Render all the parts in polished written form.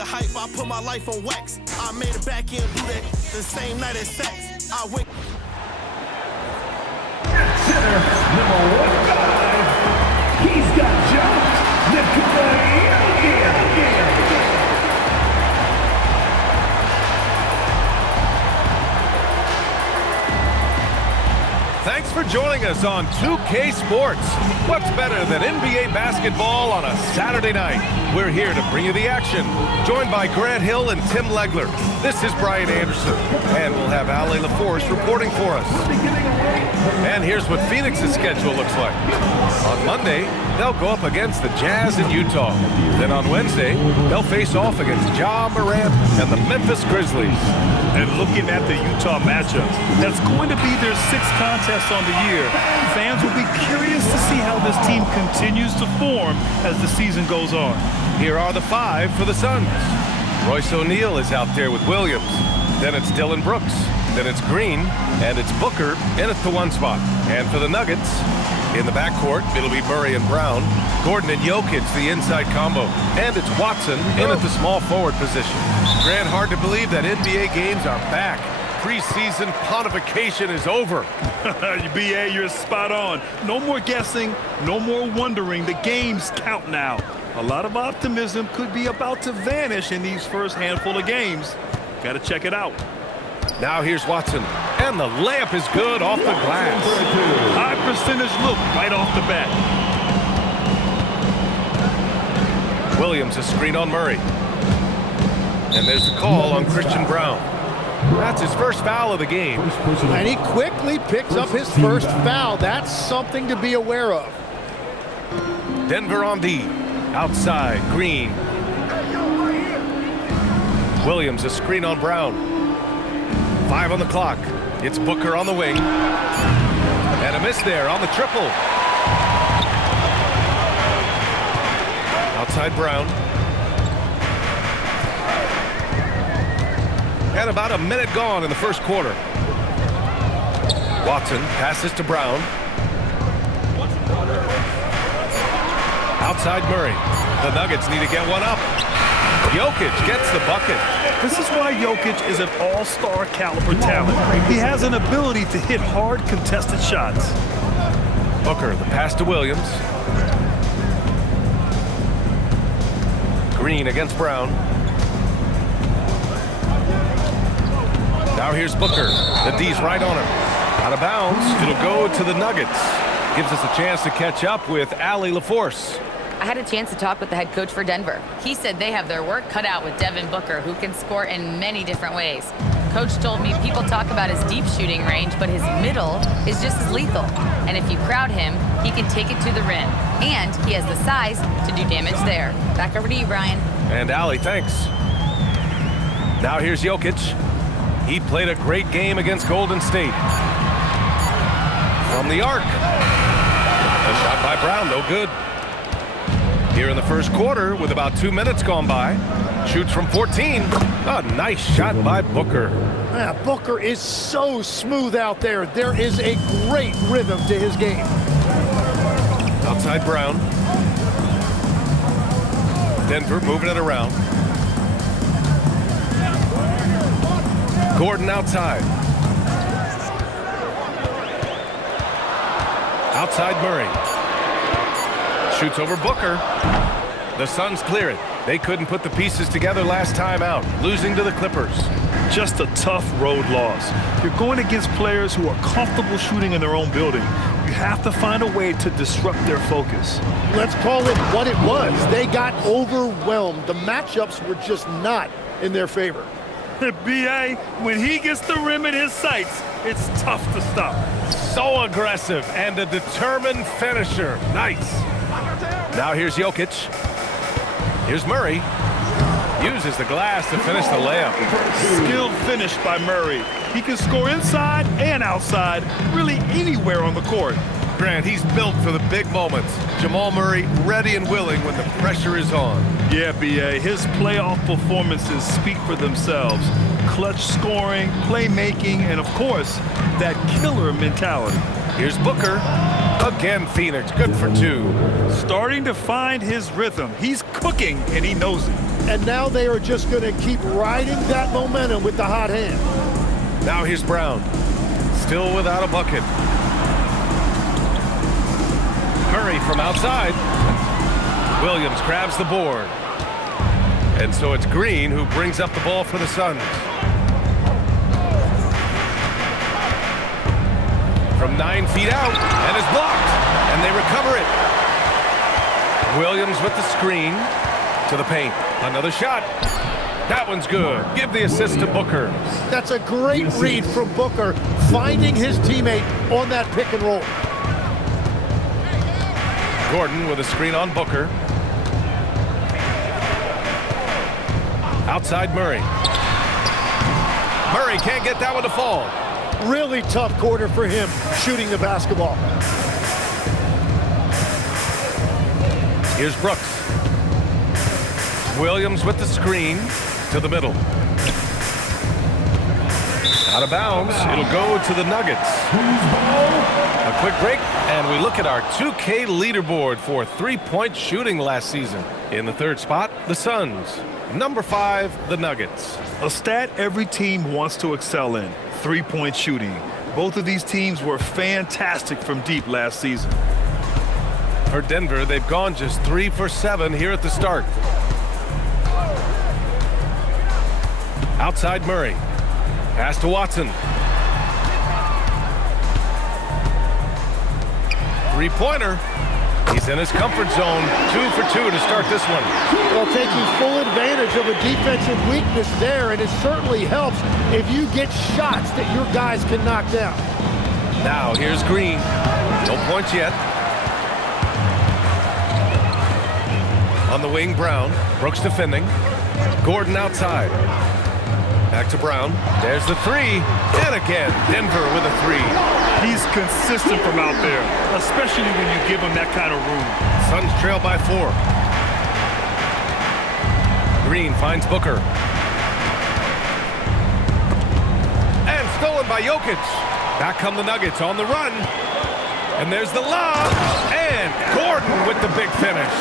the hype, I put my life on wax. I made it back in, do that the same night as sex. I went. Center, number 1 5. He's got jumps. Thanks for joining us on 2K Sports. What's better than NBA basketball on a Saturday night? We're here to bring you the action. Joined by Grant Hill and Tim Legler. This is Brian Anderson. And we'll have Ali LaForce reporting for us. And here's what Phoenix's schedule looks like. On Monday, they'll go up against the Jazz in Utah. Then on Wednesday, they'll face off against Ja Morant and the Memphis Grizzlies. And looking at the Utah matchup, that's going to be their 6th contest on the year. Fans will be curious to see how this team continues to form as the season goes on. Here are the 5 for the Suns. Royce O'Neal is out there with Williams. Then it's Dillon Brooks. Then it's Green. And it's Booker in at the 1 spot. And for the Nuggets, in the backcourt, it'll be Murray and Brown. Gordon and Jokic, the inside combo. And it's Watson in at the small forward position. Grant, hard to believe that NBA games are back. Preseason pontification is over. BA, you're spot on. No more guessing, no more wondering. The games count now. A lot of optimism could be about to vanish in these first handful of games. Got to check it out. Now here's Watson. And the layup is good off the glass. High percentage look right off the bat. Williams a screen on Murray. And there's the call on Christian Brown. That's his first foul of the game. And he quickly picks up his first foul. That's something to be aware of. Denver on D. Outside, Green. Williams a screen on Brown. 5 on the clock. It's Booker on the wing. And a miss there on the triple. Outside Brown. And about a minute gone in the first quarter. Watson passes to Brown. Outside Murray. The Nuggets need to get one up. Jokic gets the bucket. This is why Jokic is an all-star caliber talent. He has an ability to hit hard contested shots. Booker, the pass to Williams. Green against Brown. Now here's Booker. The D's right on him. Out of bounds. It'll go to the Nuggets. Gives us a chance to catch up with Ali LaForce. I had a chance to talk with the head coach for Denver. He said they have their work cut out with Devin Booker, who can score in many different ways. Coach told me people talk about his deep shooting range, but his middle is just as lethal. And if you crowd him, he can take it to the rim. And he has the size to do damage there. Back over to you, Brian. And Ali, thanks. Now here's Jokic. He played a great game against Golden State. From the arc. A shot by Brown, no good. Here in the first quarter, with about 2 minutes gone by, shoots from 14. A nice shot by Booker. Yeah, Booker is so smooth out there. There is a great rhythm to his game. Outside Brown. Denver moving it around. Gordon outside. Outside Murray. Shoots over Booker. The Suns clear it. They couldn't put the pieces together last time out, losing to the Clippers. Just a tough road loss. You're going against players who are comfortable shooting in their own building. You have to find a way to disrupt their focus. Let's call it what it was. They got overwhelmed. The matchups were just not in their favor. BA, when he gets the rim in his sights, it's tough to stop. So aggressive and a determined finisher. Nice. Now here's Jokic. Here's Murray. Uses the glass to finish the layup. Skilled finish by Murray. He can score inside and outside, really anywhere on the court. Grant, he's built for the big moments. Jamal Murray ready and willing when the pressure is on. Yeah, BA, his playoff performances speak for themselves. Clutch scoring, playmaking, and of course, that killer mentality. Here's Booker. Again, Phoenix, good for 2. Starting to find his rhythm. He's cooking, and he knows it. and now they are just going to keep riding that momentum with the hot hand. Now here's Brown, still without a bucket. Murray from outside. Williams grabs the board. And so it's Green who brings up the ball for the Suns. From 9 feet out, and is blocked, and they recover it. Williams with the screen to the paint. Another shot. That one's good. Give the assist to Booker. That's a great read from Booker, finding his teammate on that pick and roll. Gordon with a screen on Booker. Outside Murray. Murray can't get that one to fall. Really tough quarter for him shooting the basketball. Here's Brooks. Williams with the screen to the middle. Out of bounds. It'll go to the Nuggets. A quick break, and we look at our 2K leaderboard for three-point shooting last season. In the third spot, the Suns. Number 5, the Nuggets. A stat every team wants to excel in: three-point shooting. Both of these teams were fantastic from deep last season. For Denver, they've gone just 3 for 7 here at the start. Outside Murray. Pass to Watson. Three-pointer. He's in his comfort zone. 2 for 2 to start this one. Well, taking full advantage of a defensive weakness there, and it certainly helps if you get shots that your guys can knock down. Now here's Green. No points yet. On the wing, Brown. Brooks defending. Gordon outside. Back to Brown. There's the three. And again, Denver with a three. He's consistent from out there, especially when you give him that kind of room. Suns trail by 4. Green finds Booker. And stolen by Jokic. Back come the Nuggets on the run. And there's the lob. And Gordon with the big finish.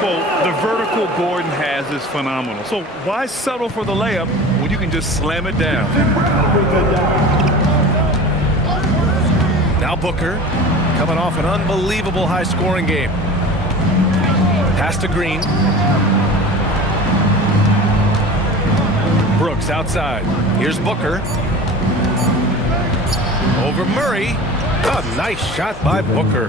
Well, the vertical Gordon has is phenomenal. So why settle for the layup when you can just slam it down? Now Booker, coming off an unbelievable high-scoring game. Pass to Green. Brooks outside. Here's Booker. Over Murray. A nice shot by Booker.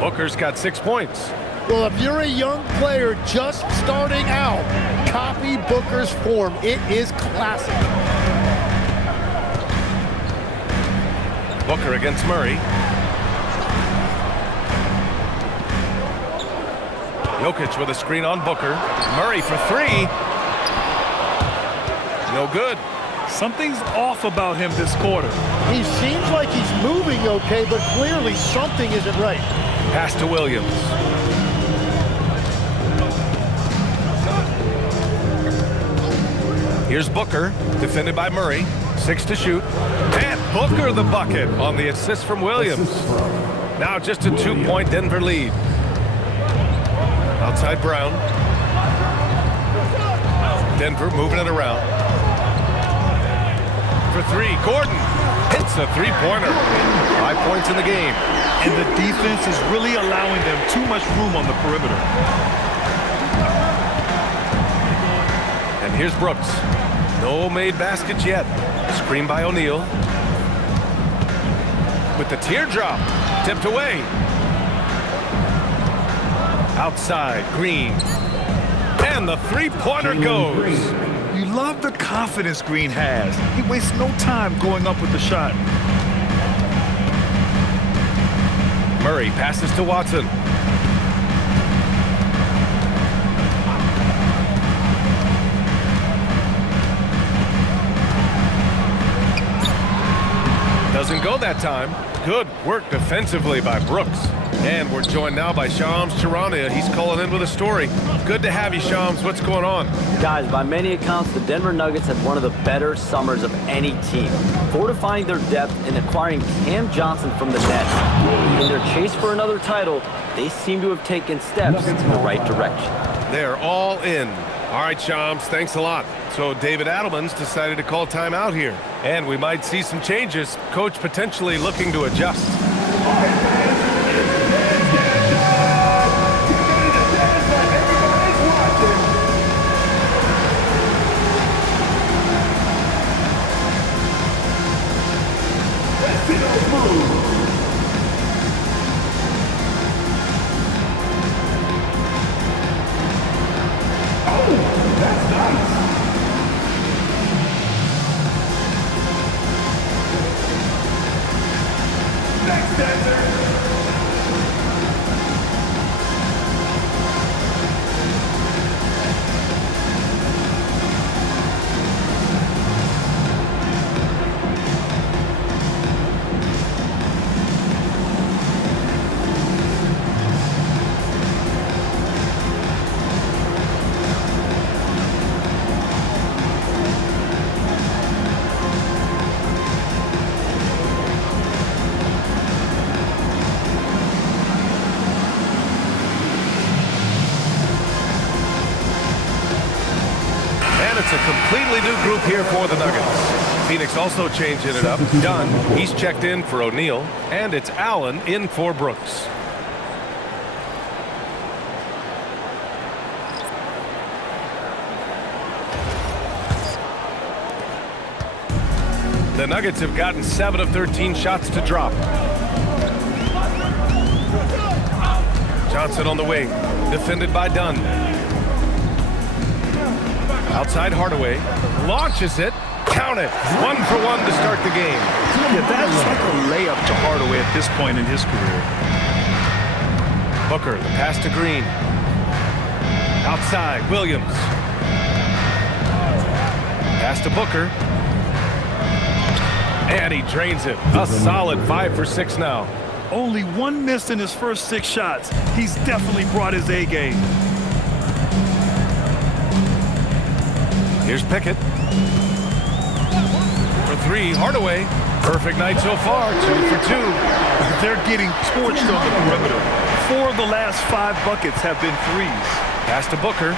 Booker's got 6 points. Well, if you're a young player just starting out, copy Booker's form. It is classic. Booker against Murray. Jokic with a screen on Booker. Murray for 3. No good. Something's off about him this quarter. He seems like he's moving okay, but clearly something isn't right. Pass to Williams. Here's Booker, defended by Murray. 6 to shoot. And Booker the bucket on the assist from Williams. Now just a 2-point Denver lead. Outside Brown. Denver moving it around. For 3, Gordon hits a three-pointer. 5 points in the game. And the defense is really allowing them too much room on the perimeter. And here's Brooks. No made baskets yet. Screen by O'Neal. With the teardrop. Tipped away. Outside, Green. And the three-pointer goes. You love the confidence Green has. He wastes no time going up with the shot. Murray passes to Watson. Doesn't go that time. Good work defensively by Brooks. And we're joined now by Shams Charania. He's calling in with a story. Good to have you, Shams. What's going on? Guys, by many accounts, the Denver Nuggets had one of the better summers of any team, fortifying their depth and acquiring Cam Johnson from the Nets. In their chase for another title, they seem to have taken steps in the right direction. They're all in. All right, Shams, thanks a lot. So David Adelman's decided to call timeout here. And we might see some changes. Coach potentially looking to adjust. It's a completely new group here for the Nuggets. Phoenix also changing it up. Dunn, he's checked in for O'Neal, and it's Allen in for Brooks. The Nuggets have gotten 7 of 13 shots to drop. Johnson on the wing, defended by Dunn. Outside Hardaway, launches it, count it. 1 for 1 to start the game. Yeah, that's like a layup to Hardaway at this point in his career. Booker, the pass to Green. Outside, Williams. Pass to Booker. And he drains it. A solid 5 for 6 now. Only 1 missed in his first 6 shots. He's definitely brought his A game. Here's Pickett. For 3, Hardaway. Perfect night so far, 2 for 2. They're getting torched on the perimeter. 4 of the last 5 buckets have been threes. Pass to Booker.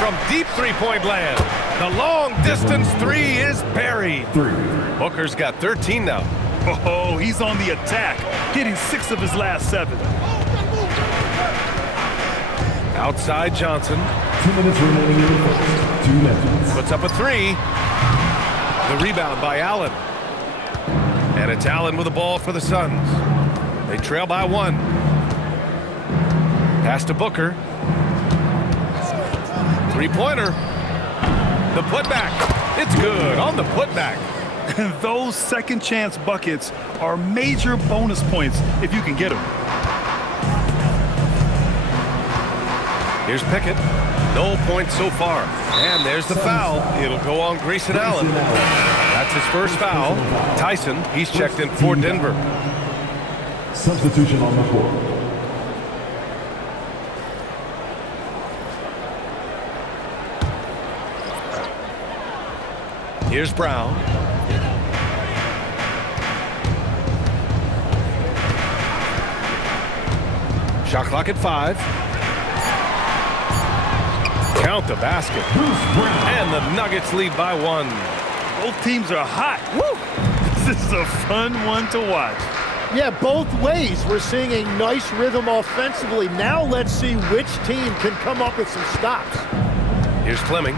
From deep three-point land. The long distance 3 is buried. Booker's got 13 now. Oh, he's on the attack, hitting 6 of his last 7. Outside Johnson. 2 minutes remaining in the first. 2 minutes. Puts up a 3. The rebound by Allen. And it's Allen with the ball for the Suns. They trail by 1. Pass to Booker. Three-pointer. The putback. It's good on the putback. Those second chance buckets are major bonus points if you can get them. Here's Pickett. No points so far. And there's the foul. It'll go on Grayson Allen. That's his first foul. Tyson, he's checked in for Denver. Substitution on the floor. Here's Brown. Shot clock at 5. Count the basket. And the Nuggets lead by 1. Both teams are hot. Woo! This is a fun one to watch. Yeah, both ways. We're seeing a nice rhythm offensively. Now let's see which team can come up with some stops. Here's Fleming.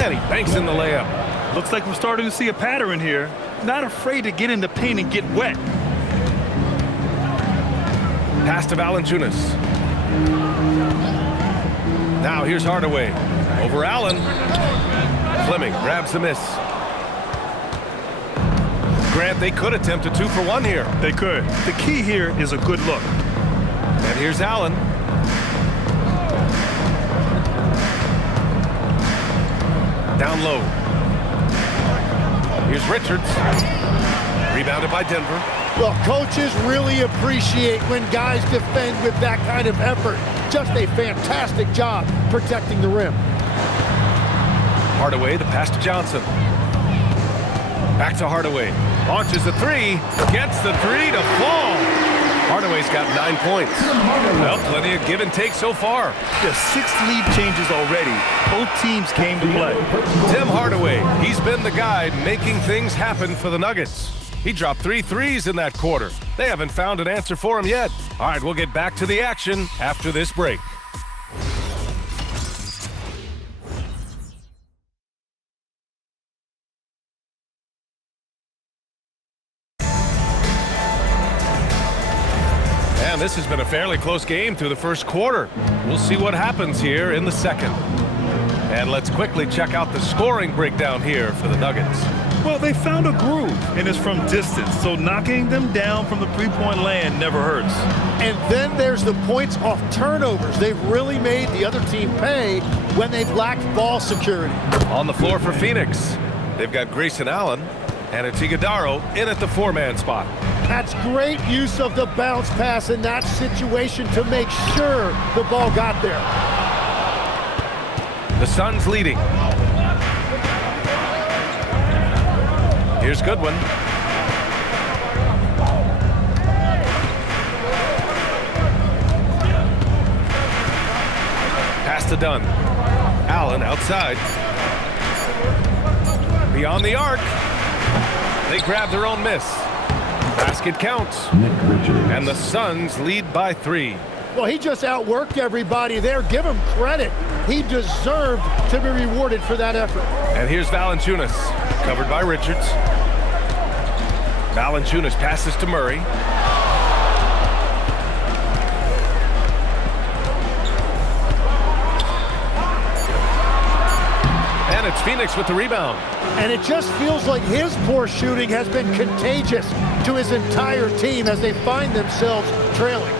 And he banks in the layup. Looks like we're starting to see a pattern here. Not afraid to get in the paint and get wet. Pass to Valanciunas. Now here's Hardaway. Over Allen. Fleming grabs the miss. Grant, they could attempt a 2 for 1 here. They could. The key here is a good look. And here's Allen. Down low. Here's Richards. Rebounded by Denver. Well, coaches really appreciate when guys defend with that kind of effort. Just a fantastic job protecting the rim. Hardaway, the pass to Johnson. Back to Hardaway. Launches a 3. Gets the 3 to fall. Hardaway's got 9 points. Well, plenty of give and take so far. There's 6 lead changes already. Both teams came to play. Tim Hardaway, he's been the guy making things happen for the Nuggets. He dropped 3 threes in that quarter. They haven't found an answer for him yet. All right, we'll get back to the action after this break. And this has been a fairly close game through the first quarter. We'll see what happens here in the second. And let's quickly check out the scoring breakdown here for the Nuggets. Well, they found a groove, and it's from distance, so knocking them down from the three-point land never hurts. And then there's the points off turnovers. They've really made the other team pay when they've lacked ball security. On the floor for Phoenix, they've got Grayson Allen, and it's Iguodala in at the 4-man spot. That's great use of the bounce pass in that situation to make sure the ball got there. The Suns leading. Here's Goodwin. Pass to Dunn. Allen outside. Beyond the arc. They grab their own miss. Basket counts. And the Suns lead by 3. Well, he just outworked everybody there. Give him credit. He deserved to be rewarded for that effort. And here's Valanciunas, covered by Richards. Valanciunas passes to Murray. And it's Phoenix with the rebound. And it just feels like his poor shooting has been contagious to his entire team as they find themselves trailing.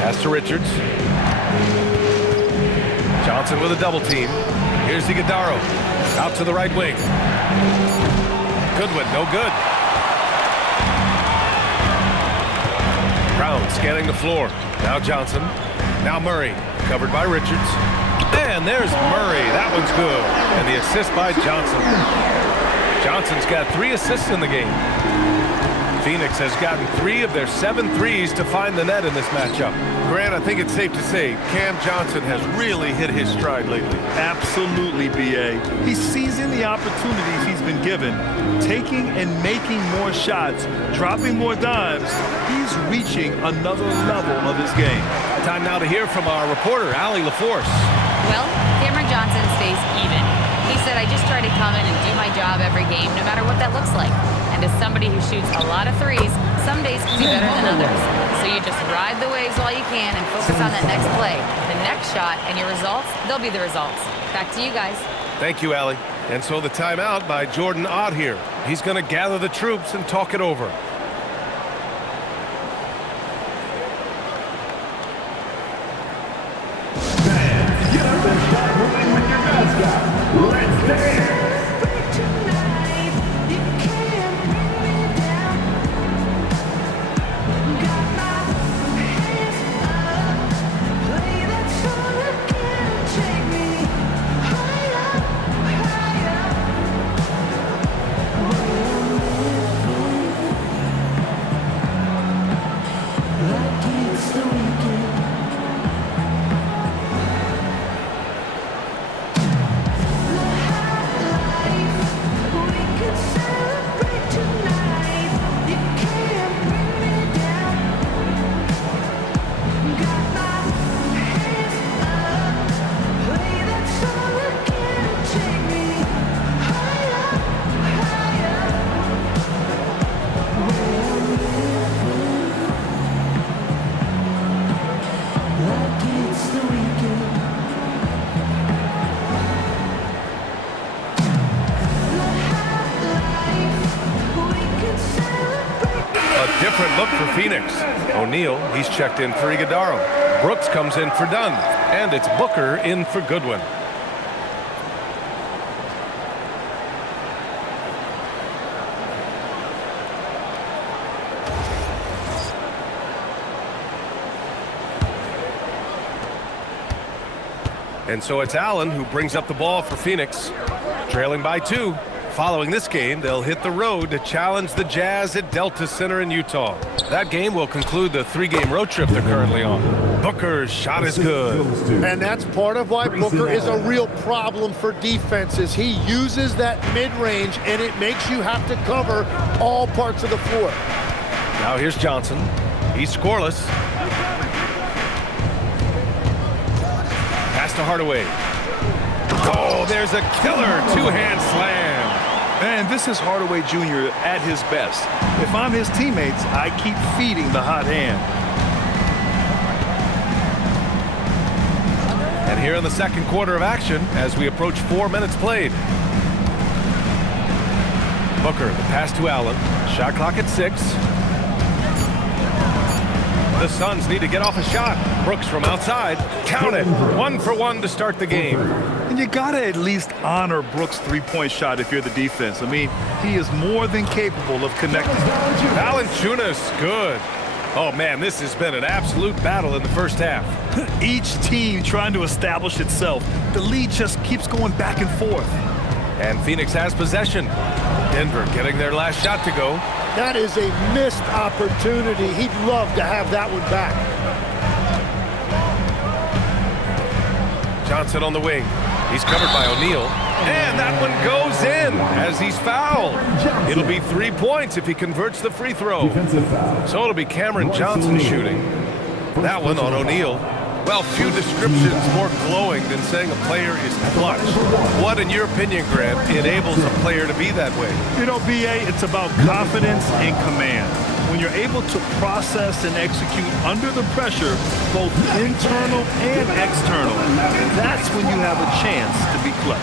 Pass to Richards. Johnson with a double team. Here's Iguodala. Out to the right wing. Goodwin, no good. Brown scanning the floor. Now Johnson. Now Murray. Covered by Richards. And there's Murray. That one's good. And the assist by Johnson. Johnson's got 3 assists in the game. Phoenix has gotten 3 of their 7 threes to find the net in this matchup. Grant, I think it's safe to say Cam Johnson has really hit his stride lately. Absolutely, B.A. He's seizing the opportunities he's been given, taking and making more shots, dropping more dimes. He's reaching another level of his game. Time now to hear from our reporter, Allie LaForce. Well, Cameron Johnson stays even. He said, I just try to come in and do my job every game, no matter what that looks like. And as somebody who shoots a lot of threes, some days can be better than others. So you just ride the waves while you can and focus on that next play. The next shot and your results, they'll be the results. Back to you guys. Thank you, Allie. And so the timeout by Jordan Ott here. He's going to gather the troops and talk it over. Get up and start moving with your mascot. Let's dance. Different look for Phoenix. O'Neal, he's checked in for Iguodala. Brooks comes in for Dunn. And it's Booker in for Goodwin. And so it's Allen who brings up the ball for Phoenix. Trailing by 2. Following this game, they'll hit the road to challenge the Jazz at Delta Center in Utah. That game will conclude the 3-game road trip they're currently on. Booker's shot is good. And that's part of why Booker is a real problem for defenses. He uses that mid-range, and it makes you have to cover all parts of the floor. Now here's Johnson. He's scoreless. Pass to Hardaway. Oh, there's a killer two-hand slam. Man, this is Hardaway Jr. at his best. If I'm his teammates, I keep feeding the hot hand. And here in the second quarter of action, as we approach 4 minutes played. Booker, the pass to Allen. Shot clock at 6. The Suns need to get off a shot. Brooks from outside. Count it. 1 for 1 to start the game. And you got to at least honor Brooks' three-point shot if you're the defense. I mean, he is more than capable of connecting. Valanciunas, good. Oh, man, this has been an absolute battle in the first half. Each team trying to establish itself. The lead just keeps going back and forth. And Phoenix has possession. Denver getting their last shot to go. That is a missed opportunity. He'd love to have that one back. Johnson on the wing. He's covered by O'Neal. And that one goes in as he's fouled. It'll be 3 points if he converts the free throw. So it'll be Cameron Johnson shooting. That one on O'Neal. Well, few descriptions more glowing than saying a player is clutch. What, in your opinion, Grant, enables a player to be that way? You know, B.A., it's about confidence and command. When you're able to process and execute under the pressure, both internal and external, that's when you have a chance to be clutch.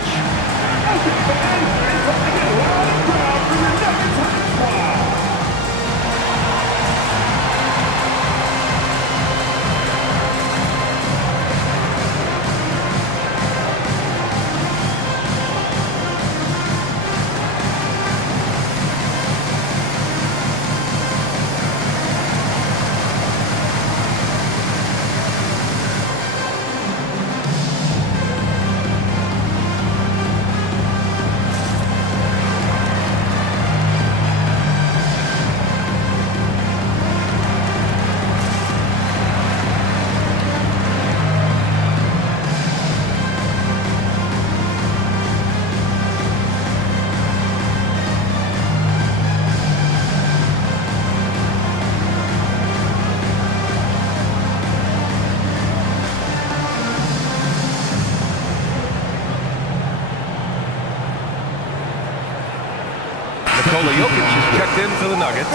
Nikola Jokic is checked in for the Nuggets.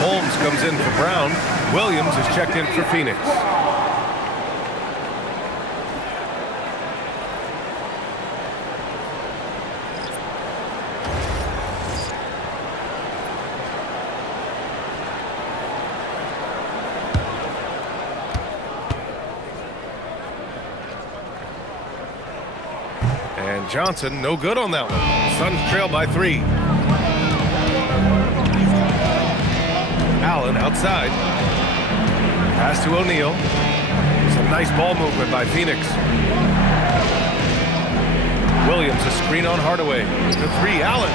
Holmes comes in for Brown. Williams is checked in for Phoenix. And Johnson, no good on that one. Suns trail by 3. Allen outside. Pass to O'Neal. Some nice ball movement by Phoenix. Williams, a screen on Hardaway. To 3, Allen.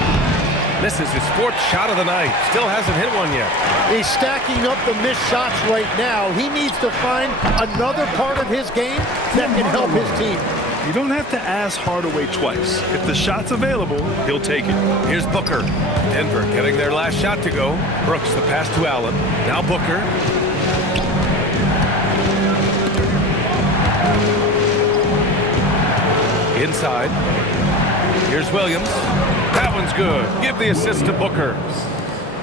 Misses his 4th shot of the night. Still hasn't hit one yet. He's stacking up the missed shots right now. He needs to find another part of his game that can help his team. You don't have to ask Hardaway twice. If the shot's available, he'll take it. Here's Booker. Denver getting their last shot to go. Brooks, the pass to Allen. Now Booker. Inside. Here's Williams. That one's good. Give the assist to Booker.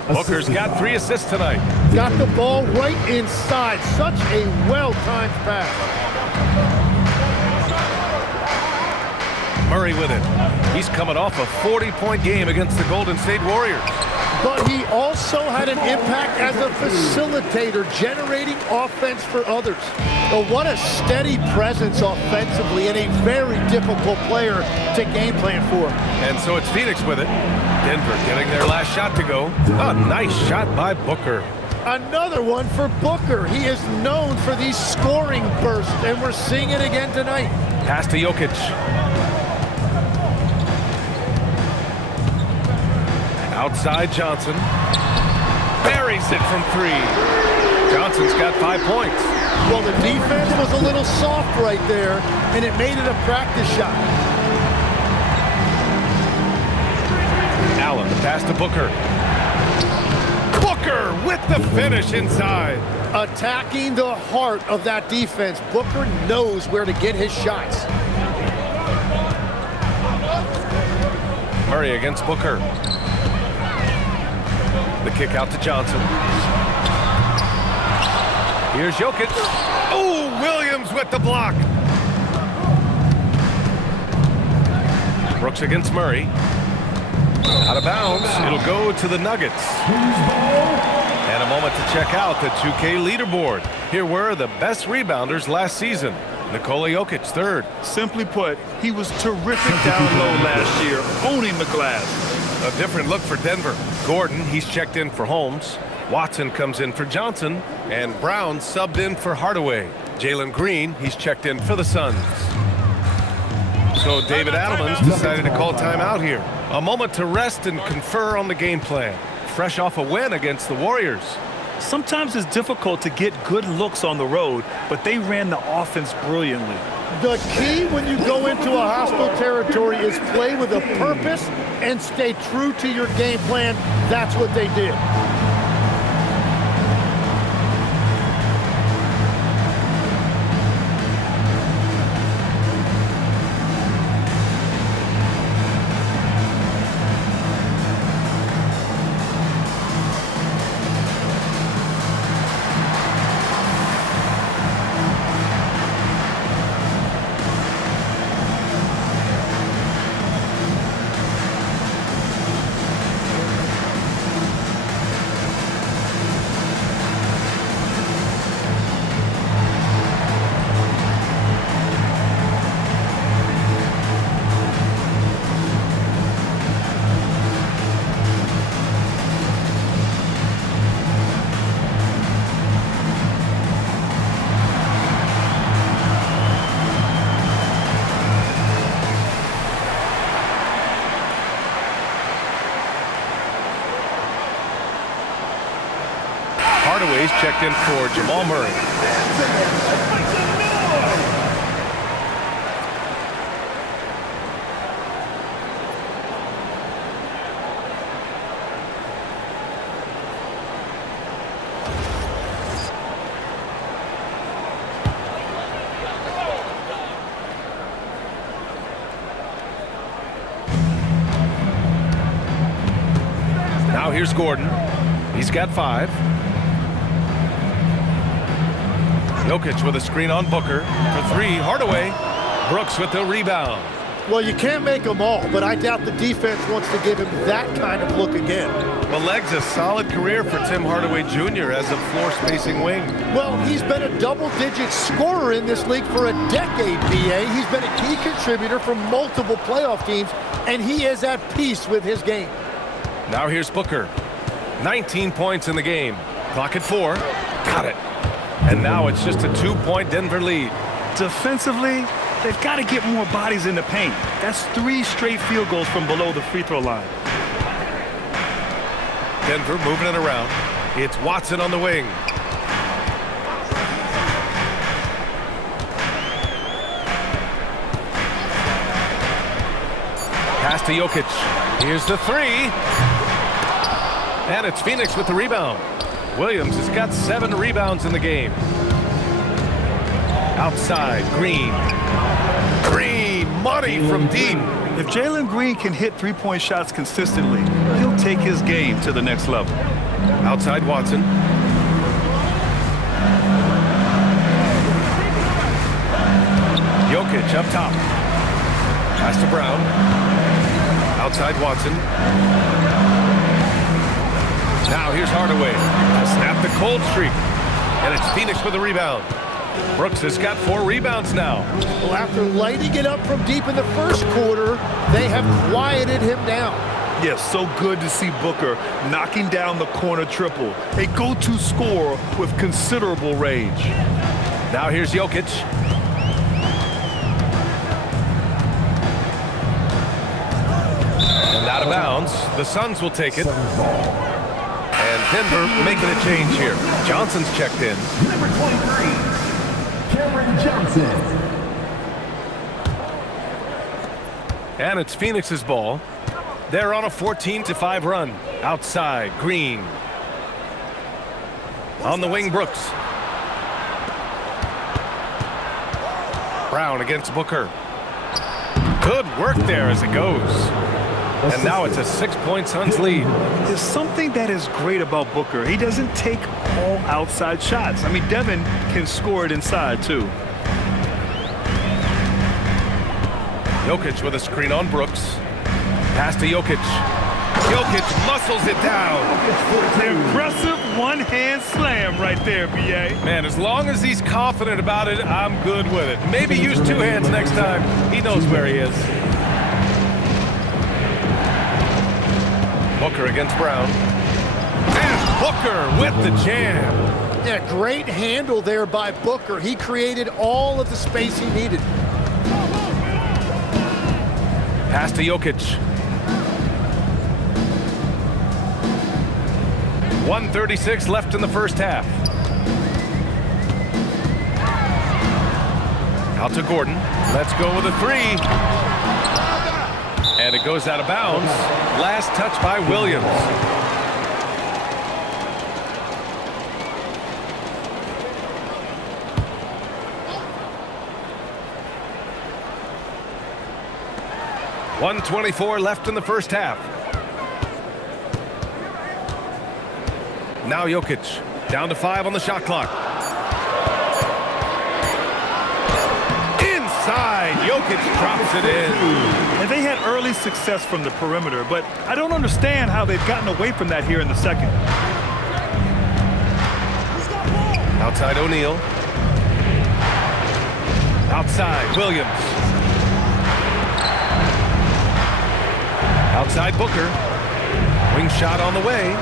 Booker's got 3 assists tonight. Got the ball right inside. Such a well-timed pass. Murray with it. He's coming off a 40-point game against the Golden State Warriors. But he also had an impact as a facilitator, generating offense for others. But what a steady presence offensively and a very difficult player to game plan for. And so it's Phoenix with it. Denver getting their last shot to go. A nice shot by Booker. Another one for Booker. He is known for these scoring bursts, and we're seeing it again tonight. Pass to Jokic. Outside Johnson. Buries it from 3. Johnson's got 5 points. Well, the defense was a little soft right there, and it made it a practice shot. Allen, the pass to Booker. Booker with the finish inside. Attacking the heart of that defense. Booker knows where to get his shots. Murray against Booker. The kick out to Johnson. Here's Jokic. Oh, Williams with the block. Brooks against Murray. Out of bounds. It'll go to the Nuggets. And a moment to check out the 2K leaderboard. Here were the best rebounders last season. Nikola Jokic, 3rd. Simply put, he was terrific down low last year, owning the glass. A different look for Denver. Gordon, he's checked in for Holmes. Watson comes in for Johnson. And Brown subbed in for Hardaway. Jalen Green, he's checked in for the Suns. So David Adelman's decided to call timeout here. A moment to rest and confer on the game plan. Fresh off a win against the Warriors. Sometimes it's difficult to get good looks on the road, but they ran the offense brilliantly. The key when you go into a hostile territory is play with a purpose and stay true to your game plan. That's what they did. Hardaway's checked in for Jamal Murray. Now here's Gordon. He's got 5. Jokic with a screen on Booker for 3. Hardaway. Brooks with the rebound. Well, you can't make them all, but I doubt the defense wants to give him that kind of look again. The leg's a solid career for Tim Hardaway Jr. as a floor-spacing wing. Well, he's been a double-digit scorer in this league for a decade, B.A. He's been a key contributor for multiple playoff teams, and he is at peace with his game. Now here's Booker. 19 points in the game. Clock at 4. Got it. And now it's just a 2-point Denver lead. Defensively, they've got to get more bodies in the paint. That's 3 straight field goals from below the free throw line. Denver moving it around. It's Watson on the wing. Pass to Jokic. Here's the 3. And it's Phoenix with the rebound. Williams has got 7 rebounds in the game. Outside, Green. Green, money from deep. If Jalen Green can hit three-point shots consistently, he'll take his game to the next level. Outside Watson. Jokic up top. Pass to Brown. Outside Watson. Now here's Hardaway. Snap the cold streak. And it's Phoenix with the rebound. Brooks has got 4 rebounds now. Well, after lighting it up from deep in the first quarter, they have quieted him down. Yes, so good to see Booker knocking down the corner triple. A go-to scorer with considerable range. Now here's Jokic. And out of of bounds. The Suns will take it. And Denver making a change here. Johnson's checked in. Number 23, Cameron Johnson. And it's Phoenix's ball. They're on a 14-5 run. Outside, Green. On the wing, Brooks. Brown against Booker. Good work there as it goes. And now it's a 6-point Suns lead. There's something that is great about Booker. He doesn't take all outside shots. I mean, Devin can score it inside, too. Jokic with a screen on Brooks. Pass to Jokic. Jokic muscles it down. Impressive one-hand slam right there, B.A. Man, as long as he's confident about it, I'm good with it. Maybe use two hands next time. He knows where he is. Booker against Brown. And Booker with the jam. Yeah, great handle there by Booker. He created all of the space he needed. Pass to Jokic. 1:36 left in the first half. Out to Gordon. Let's go with a three. And it goes out of bounds. Last touch by Williams. .124 left in the first half. Now Jokic, down to 5 on the shot clock. Inside, Jokic drops it in. And they had early success from the perimeter, but I don't understand how they've gotten away from that here in the second. Outside O'Neal. Outside Williams. Outside Booker. Wing shot on the way.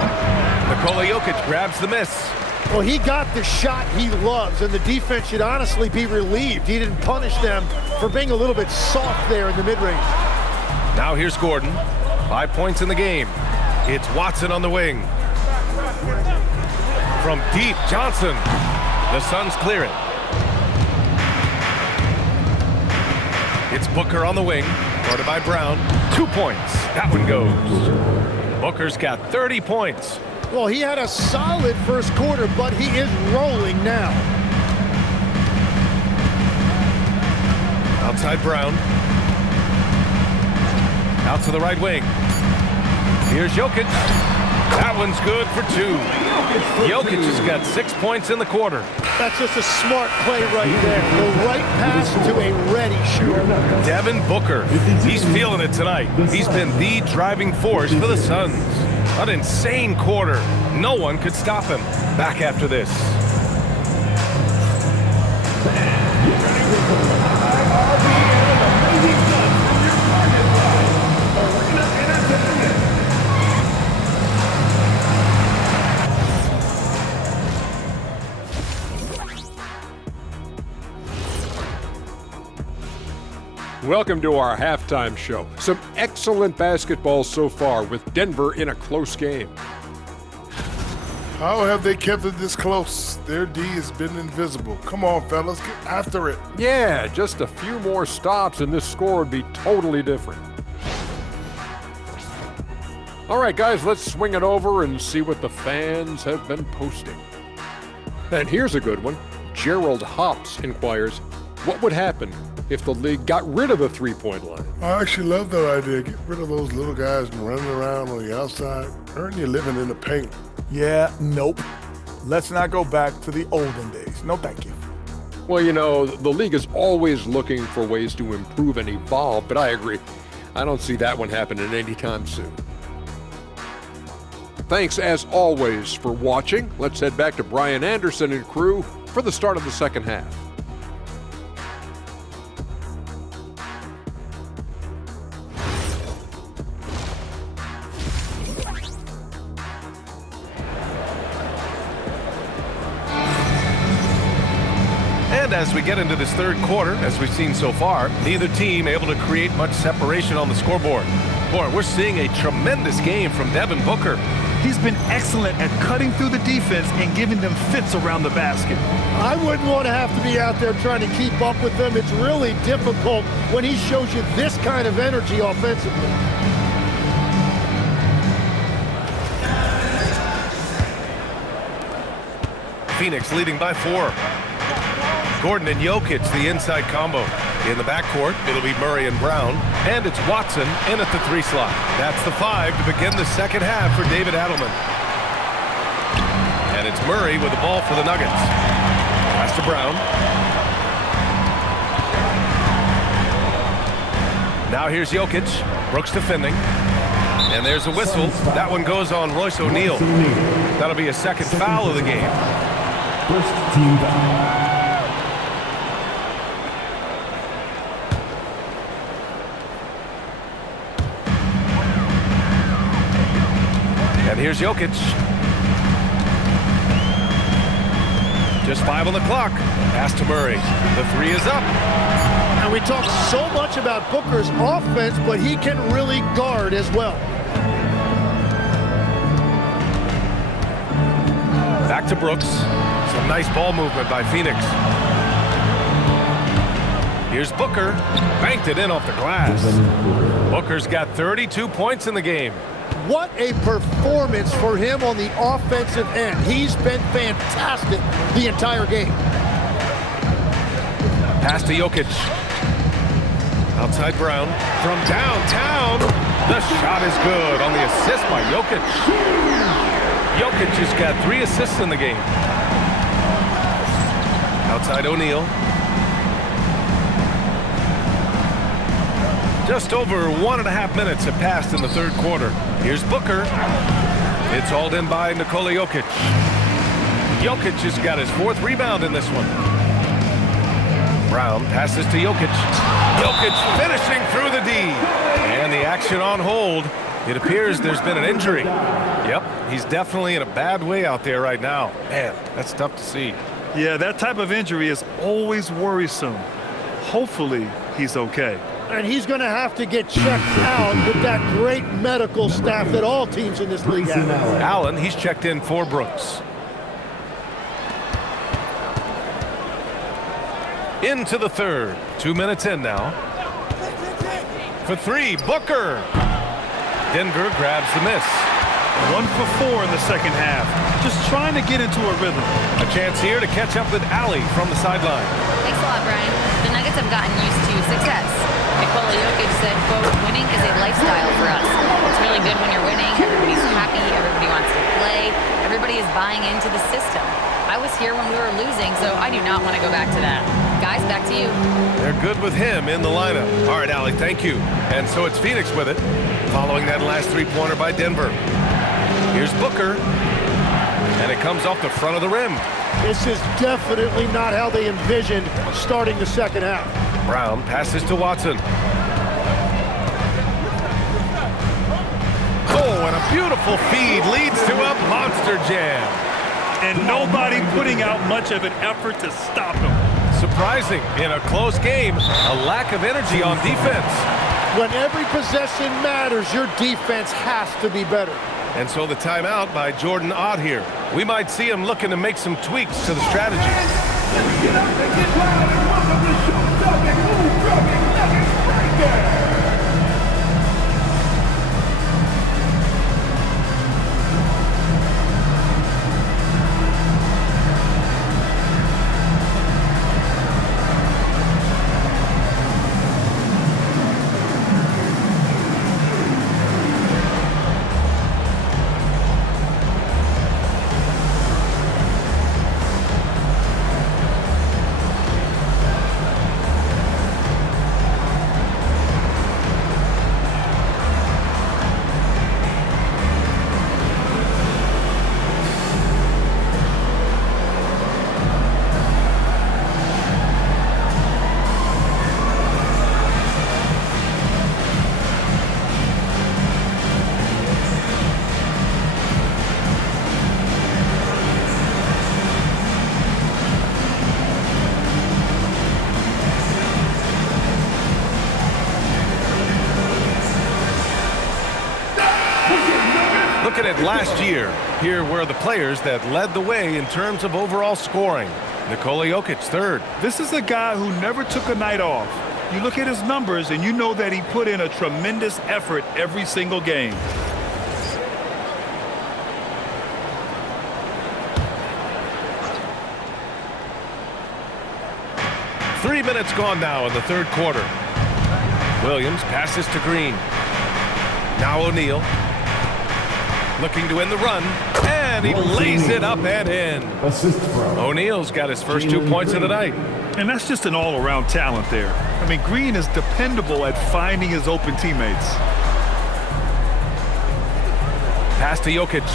Nikola Jokic grabs the miss. Well, he got the shot he loves, and the defense should honestly be relieved. He didn't punish them for being a little bit soft there in the mid-range. Now here's Gordon. 5 points in the game. It's Watson on the wing. From deep, Johnson. The Suns clear it. It's Booker on the wing, guarded by Brown. 2 points. That one goes. Booker's got 30 points. Well, he had a solid first quarter, but he is rolling now. Outside Brown. Out to the right wing. Here's Jokic. That one's good for 2. Jokic has got 6 points in the quarter. That's just a smart play right there. The right pass to a ready shooter. Devin Booker. He's feeling it tonight. He's been the driving force for the Suns. An insane quarter. No one could stop him. Back after this. Welcome to our halftime show. Some excellent basketball so far with Denver in a close game. How have they kept it this close? Their D has been invisible. Come on, fellas, get after it. Yeah, just a few more stops and this score would be totally different. All right, guys, let's swing it over and see what the fans have been posting. And here's a good one. Gerald Hops inquires, what would happen if the league got rid of the three-point line? I actually love that idea. Get rid of those little guys running around on the outside. Earn your living in the paint. Yeah, nope. Let's not go back to the olden days. No, thank you. Well, you know, the league is always looking for ways to improve and evolve, but I agree. I don't see that one happening anytime soon. Thanks, as always, for watching. Let's head back to Brian Anderson and crew for the start of the second half. And as we get into this third quarter, as we've seen so far, neither team able to create much separation on the scoreboard. court. We're seeing a tremendous game from Devin Booker. He's been excellent at cutting through the defense and giving them fits around the basket. I wouldn't want to have to be out there trying to keep up with them. It's really difficult when he shows you this kind of energy offensively. Phoenix leading by 4. Gordon and Jokic, the inside combo. In the backcourt, it'll be Murray and Brown. And it's Watson in at the 3 slot. That's the 5 to begin the second half for David Adelman. And it's Murray with the ball for the Nuggets. Pass to Brown. Now here's Jokic. Brooks defending. And there's a whistle. That one goes on Royce O'Neal. That'll be a second foul of the game. First team foul. And here's Jokic. Just 5 on the clock. Pass to Murray. The 3 is up. And we talk so much about Booker's offense, but he can really guard as well. Back to Brooks. Some nice ball movement by Phoenix. Here's Booker. Banked it in off the glass. Booker's got 32 points in the game. What a performance for him on the offensive end. He's been fantastic the entire game. Pass to Jokic. Outside Brown. From downtown. The shot is good on the assist by Jokic. Jokic has got 3 assists in the game. Outside O'Neal. Just over 1.5 minutes have passed in the third quarter. Here's Booker. It's hauled in by Nikola Jokic. Jokic has got his 4th rebound in this one. Brown passes to Jokic. Jokic finishing through the D. And the action on hold. It appears there's been an injury. Yep, he's definitely in a bad way out there right now. Man, that's tough to see. Yeah, that type of injury is always worrisome. Hopefully, he's okay. And he's going to have to get checked out with that great medical staff that all teams in this league have. Allen, he's checked in for Brooks. Into the third. 2 minutes in now. For 3, Booker. Denver grabs the miss. 1 for 4 in the second half. Just trying to get into a rhythm. A chance here to catch up with Allie from the sideline. Thanks a lot, Brian. The Nuggets have gotten used to success. Nikola Jokic said, quote, winning is a lifestyle for us. It's really good when you're winning. Everybody's happy. Everybody wants to play. Everybody is buying into the system. I was here when we were losing, so I do not want to go back to that. Guys, back to you. They're good with him in the lineup. All right, Allie, thank you. And so it's Phoenix with it, following that last 3-pointer by Denver. Here's Booker, and it comes off the front of the rim. This is definitely not how they envisioned starting the second half. Brown passes to Watson. Oh, and a beautiful feed leads to a monster jam. And nobody putting out much of an effort to stop him. Surprising in a close game, a lack of energy on defense. When every possession matters, your defense has to be better. And so the timeout by Jordan Ott here. We might see him looking to make some tweaks to the strategy. Let's get up and get loud and welcome to show-stopping, move-dropping Nuggets breakdown. last year. Here were the players that led the way in terms of overall scoring. Nikola Jokic, third. This is a guy who never took a night off. You look at his numbers and you know that he put in a tremendous effort every single game. Three minutes gone now in the third quarter. Williams passes to Green. Now O'Neal. Looking to end the run. And he lays it up and in. O'Neal's got his first 2 points of the night. And that's just an all-around talent there. I mean, Green is dependable at finding his open teammates. Pass to Jokic.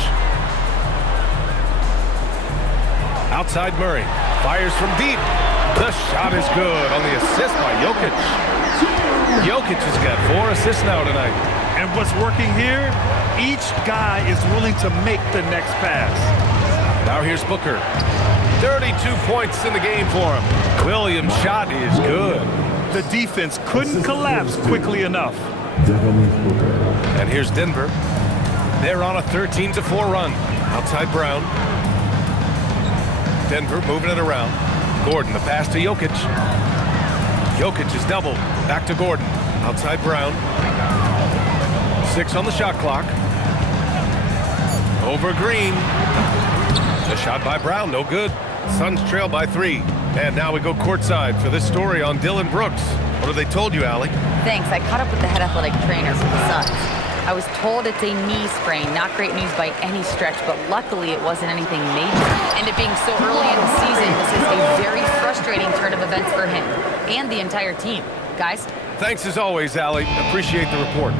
Outside Murray. Fires from deep. The shot is good on the assist by Jokic. Jokic has got 4 assists now tonight. And what's working here? Each guy is willing to make the next pass. Now here's Booker. 32 points in the game for him. Williams' shot is good. The defense couldn't collapse quickly enough. And here's Denver. They're on a 13-4 run. Outside Brown. Denver moving it around. Gordon, the pass to Jokic. Jokic is doubled. Back to Gordon. Outside Brown. 6 on the shot clock. Over Green. The shot by Brown, no good. Suns trail by 3. And now we go courtside for this story on Dylan Brooks. What have they told you, Allie? Thanks. I caught up with the head athletic trainer for the Suns. I was told it's a knee sprain. Not great news by any stretch, but luckily it wasn't anything major. And it being so early in the season, this is a very frustrating turn of events for him and the entire team. Guys? Thanks as always, Allie. Appreciate the report.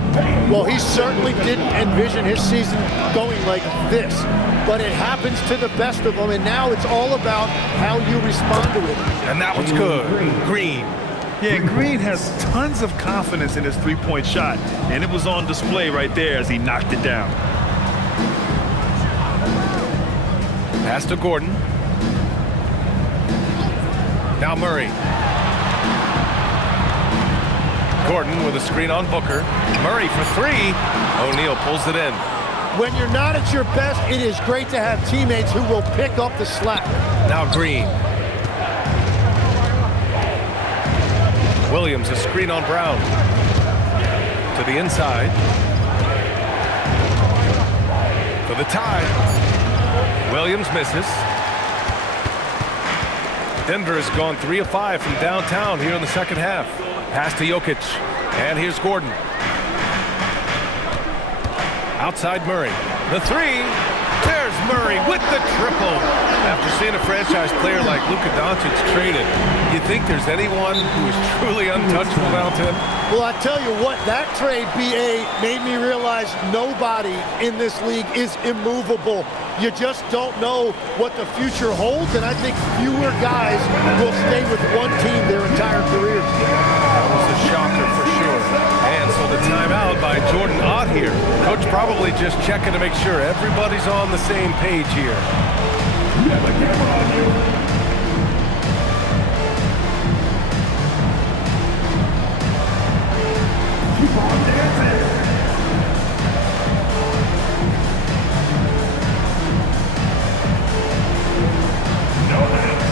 Well, he certainly didn't envision his season going like this, but it happens to the best of them, and now it's all about how you respond to it. And that one's good. Green. Yeah, Green has tons of confidence in his three-point shot, and it was on display right there as he knocked it down. Pass to Gordon. Now Murray. Gordon with a screen on Booker. Murray for 3. O'Neal pulls it in. When you're not at your best, it is great to have teammates who will pick up the slack. Now Green. Williams, a screen on Brown. To the inside. For the tie. Williams misses. Denver has gone 3 of 5 from downtown here in the second half. Pass to Jokic. And here's Gordon. Outside Murray. The 3. There's Murray with the triple. After seeing a franchise player like Luka Doncic traded, you think there's anyone who is truly untouchable now, Tim? Well, I tell you what, that trade, BA, made me realize nobody in this league is immovable. You just don't know what the future holds, and I think fewer guys will stay with one team their entire careers. That was a shocker for sure. And so the timeout by Jordan Ott here. Coach probably just checking to make sure everybody's on the same page here. You have a camera on you. Keep on dancing. No hands.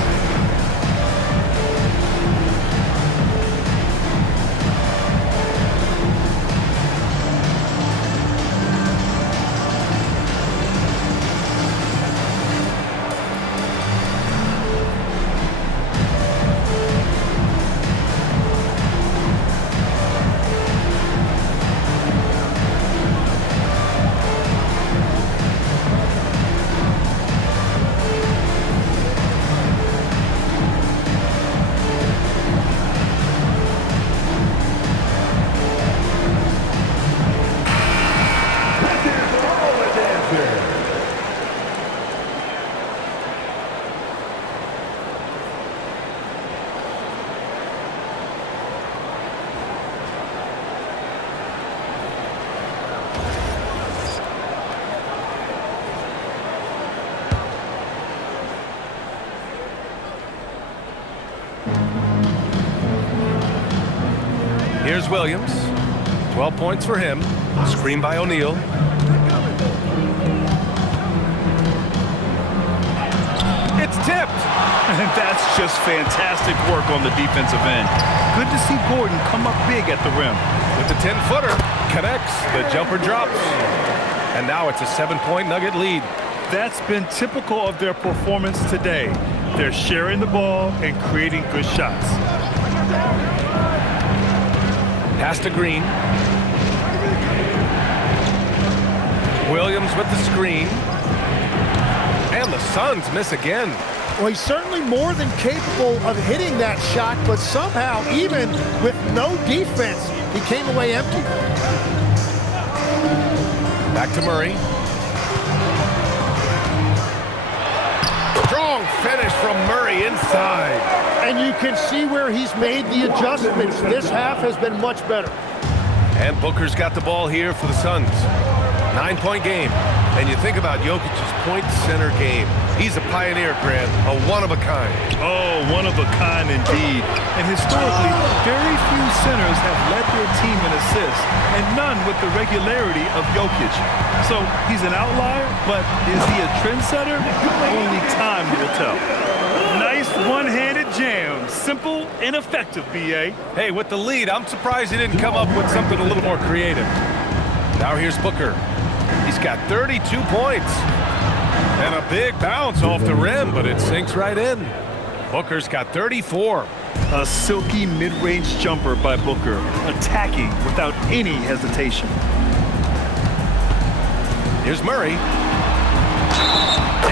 Here's Williams. 12 points for him. Screen by O'Neal. tipped. And that's just fantastic work on the defensive end. Good to see Gordon come up big at the rim. With the 10-footer, connects, the jumper drops. And now it's a 7-point Nugget lead. That's been typical of their performance today. They're sharing the ball and creating good shots. Pass to Green. Williams with the screen. And the Suns miss again. Well, he's certainly more than capable of hitting that shot, but somehow, even with no defense, he came away empty. Back to Murray. Strong finish from Murray inside. And you can see where he's made the adjustments. This half has been much better. And Booker's got the ball here for the Suns. 9-point game. And you think about Jokic's point center game. He's a pioneer, Grant, a one-of-a-kind. Oh, one-of-a-kind indeed. And historically, very few centers have led their team in assists, and none with the regularity of Jokic. So he's an outlier, but is he a trendsetter? Only time will tell. Nice one-handed jam. Simple and effective, B.A. Hey, with the lead, I'm surprised he didn't come up with something a little more creative. Now here's Booker. He's got 32 points. And a big bounce off the rim, but it sinks right in. Booker's got 34. A silky mid-range jumper by Booker, attacking without any hesitation. Here's Murray.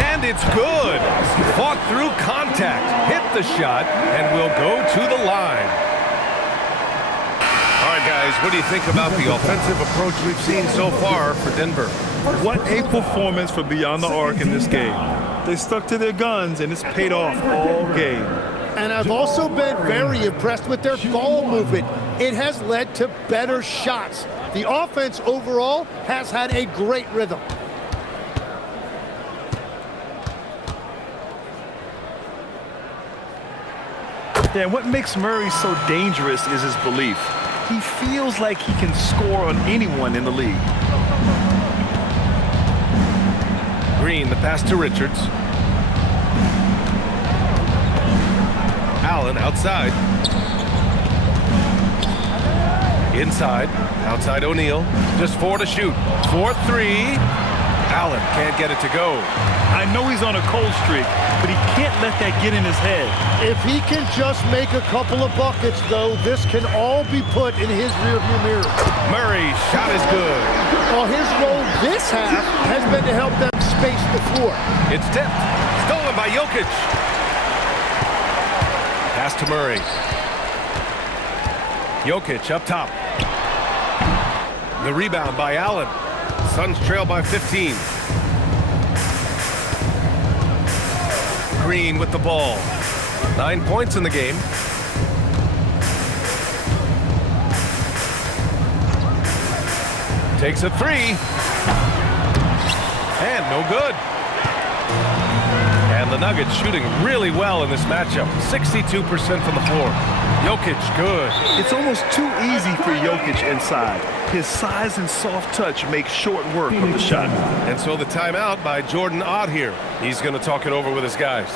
And it's good. Fought through contact, hit the shot, and will go to the line. All right, guys, what do you think about the offensive approach we've seen so far for Denver? What a performance for Beyond the Arc in this game. They stuck to their guns, and it's paid off all game. And I've also been very impressed with their ball movement. It has led to better shots. The offense overall has had a great rhythm. Yeah, and what makes Murray so dangerous is his belief. He feels like he can score on anyone in the league. Green, the pass to Richards. Allen outside. Inside. Outside O'Neal. Just 4 to shoot. 4-3. Allen can't get it to go. I know he's on a cold streak, but he can't let that get in his head. If he can just make a couple of buckets, though, this can all be put in his rearview mirror. Murray, shot is good. Well, his role this half has been to help them space the floor. It's tipped. Stolen by Jokic. Pass to Murray. Jokic up top. The rebound by Allen. Suns trail by 15. Green with the ball. 9 points in the game. Takes a 3. And no good. And the Nuggets shooting really well in this matchup. 62% from the floor. Jokic, good. It's almost too easy for Jokic inside. His size and soft touch make short work of the shot. And so the timeout by Jordan Ott here. He's going to talk it over with his guys.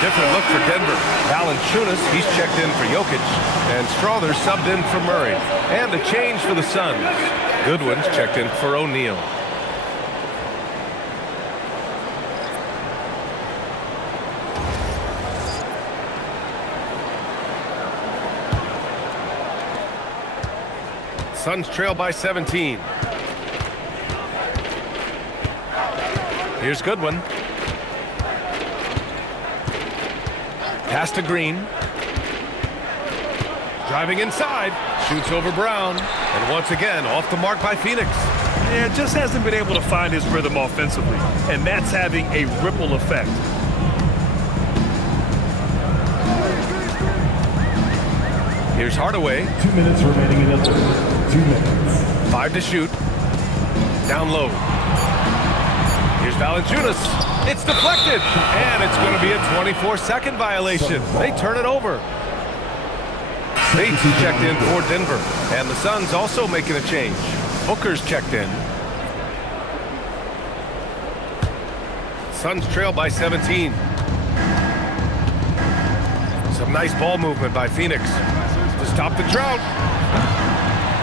Different look for Denver. Valanciunas, he's checked in for Jokic. And Strother subbed in for Murray. And a change for the Suns. Goodwin's checked in for O'Neal. Suns trail by 17. Here's Goodwin. Pass to Green. Driving inside. Shoots over Brown. And once again, off the mark by Phoenix. Yeah, just hasn't been able to find his rhythm offensively. And that's having a ripple effect. Here's Hardaway. 2 minutes remaining in the third. 2 minutes. 5 to shoot. Down low. Here's Valanciunas. It's deflected. And it's going to be a 24-second violation. They turn it over. Bates checked in for Denver. And the Suns also making a change. Booker's checked in. Suns trail by 17. Some nice ball movement by Phoenix to stop the drought.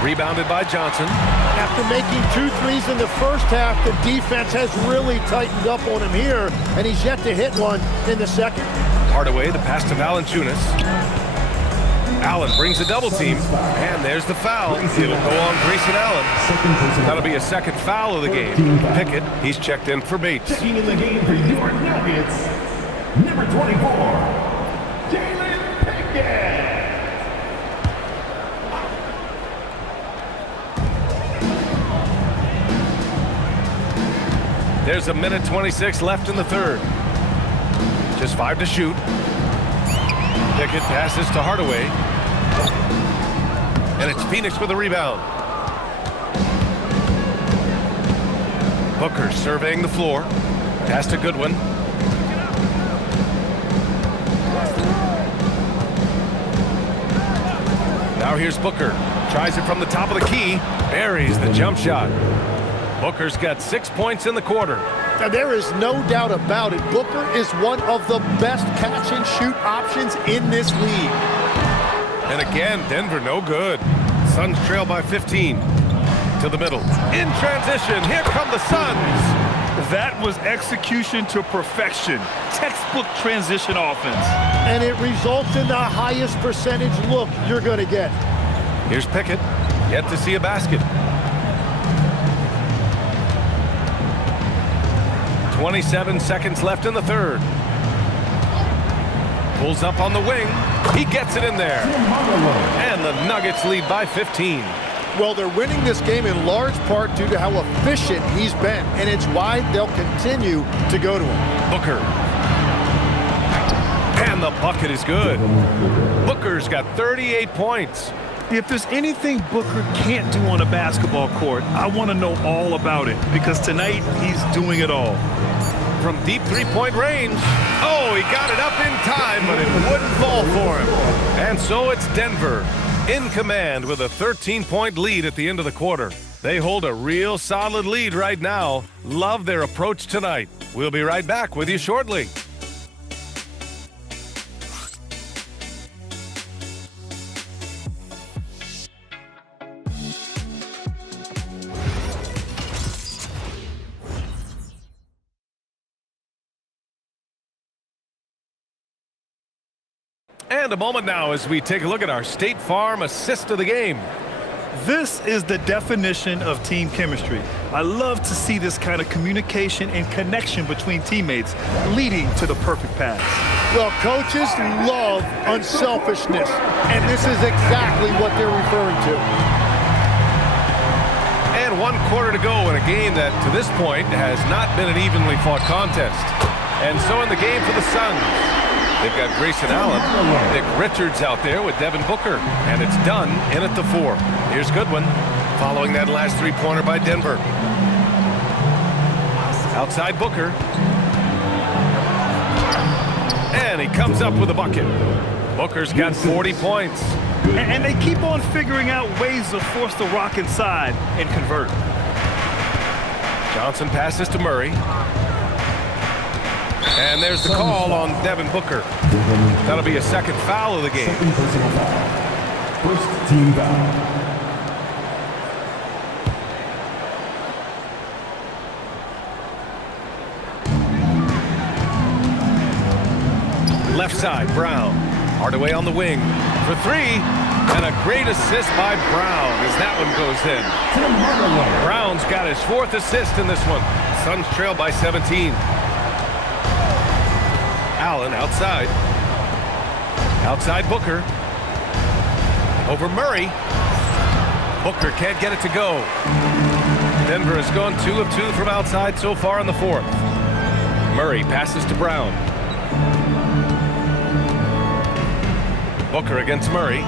Rebounded by Johnson. After making 2 threes in the first half, the defense has really tightened up on him here, and he's yet to hit one in the second. Hardaway, the pass to Valanciunas. Allen brings a double team, and there's the foul. It'll go on Grayson Allen. That'll be a second foul of the game. Pickett, he's checked in for Bates. Checking in the game for your Nuggets, number 24, Jalen Pickett. There's 1:26 left in the third. Just 5 to shoot. Pickett passes to Hardaway. And it's Phoenix with a rebound. Booker surveying the floor. Pass to Goodwin. Now here's Booker. Tries it from the top of the key. Buries the jump shot. Booker's got 6 points in the quarter. Now, there is no doubt about it. Booker is one of the best catch-and-shoot options in this league. And again, Denver no good. Suns trail by 15. To the middle. In transition, here come the Suns. That was execution to perfection. Textbook transition offense. And it results in the highest percentage look you're going to get. Here's Pickett. Yet to see a basket. 27 seconds left in the third. Pulls up on the wing. He gets it in there. And the Nuggets lead by 15. Well, they're winning this game in large part due to how efficient he's been, and it's why they'll continue to go to him. Booker. And the bucket is good. Booker's got 38 points. If there's anything Booker can't do on a basketball court, I want to know all about it, because tonight he's doing it all. From deep three-point range. Oh, he got it up in time, but it wouldn't fall for him. And so it's Denver in command with a 13-point lead at the end of the quarter. They hold a real solid lead right now. Love their approach tonight. We'll be right back with you shortly. And a moment now as we take a look at our State Farm assist of the game. This is the definition of team chemistry. I love to see this kind of communication and connection between teammates leading to the perfect pass. Well, coaches love unselfishness, and this is exactly what they're referring to. And 1 quarter to go in a game that, to this point, has not been an evenly fought contest. And so in the game for the Suns, they've got Grayson Allen, Nick Richards out there with Devin Booker, and it's done in at the 4. Here's Goodwin, following that last three-pointer by Denver. Outside Booker. And he comes up with a bucket. Booker's got 40 points. And they keep on figuring out ways to force the rock inside and convert. And there's the call on Devin Booker. That'll be a second foul of the game. Second personal foul. First team foul. Left side, Brown. Hardaway on the wing for three. And a great assist by Brown as that one goes in. Brown's got his 4th assist in this one. Suns trail by 17. Allen outside. Outside Booker. Over Murray. Booker can't get it to go. Denver has gone 2 of 2 from outside so far in the 4th. Murray passes to Brown. Booker against Murray.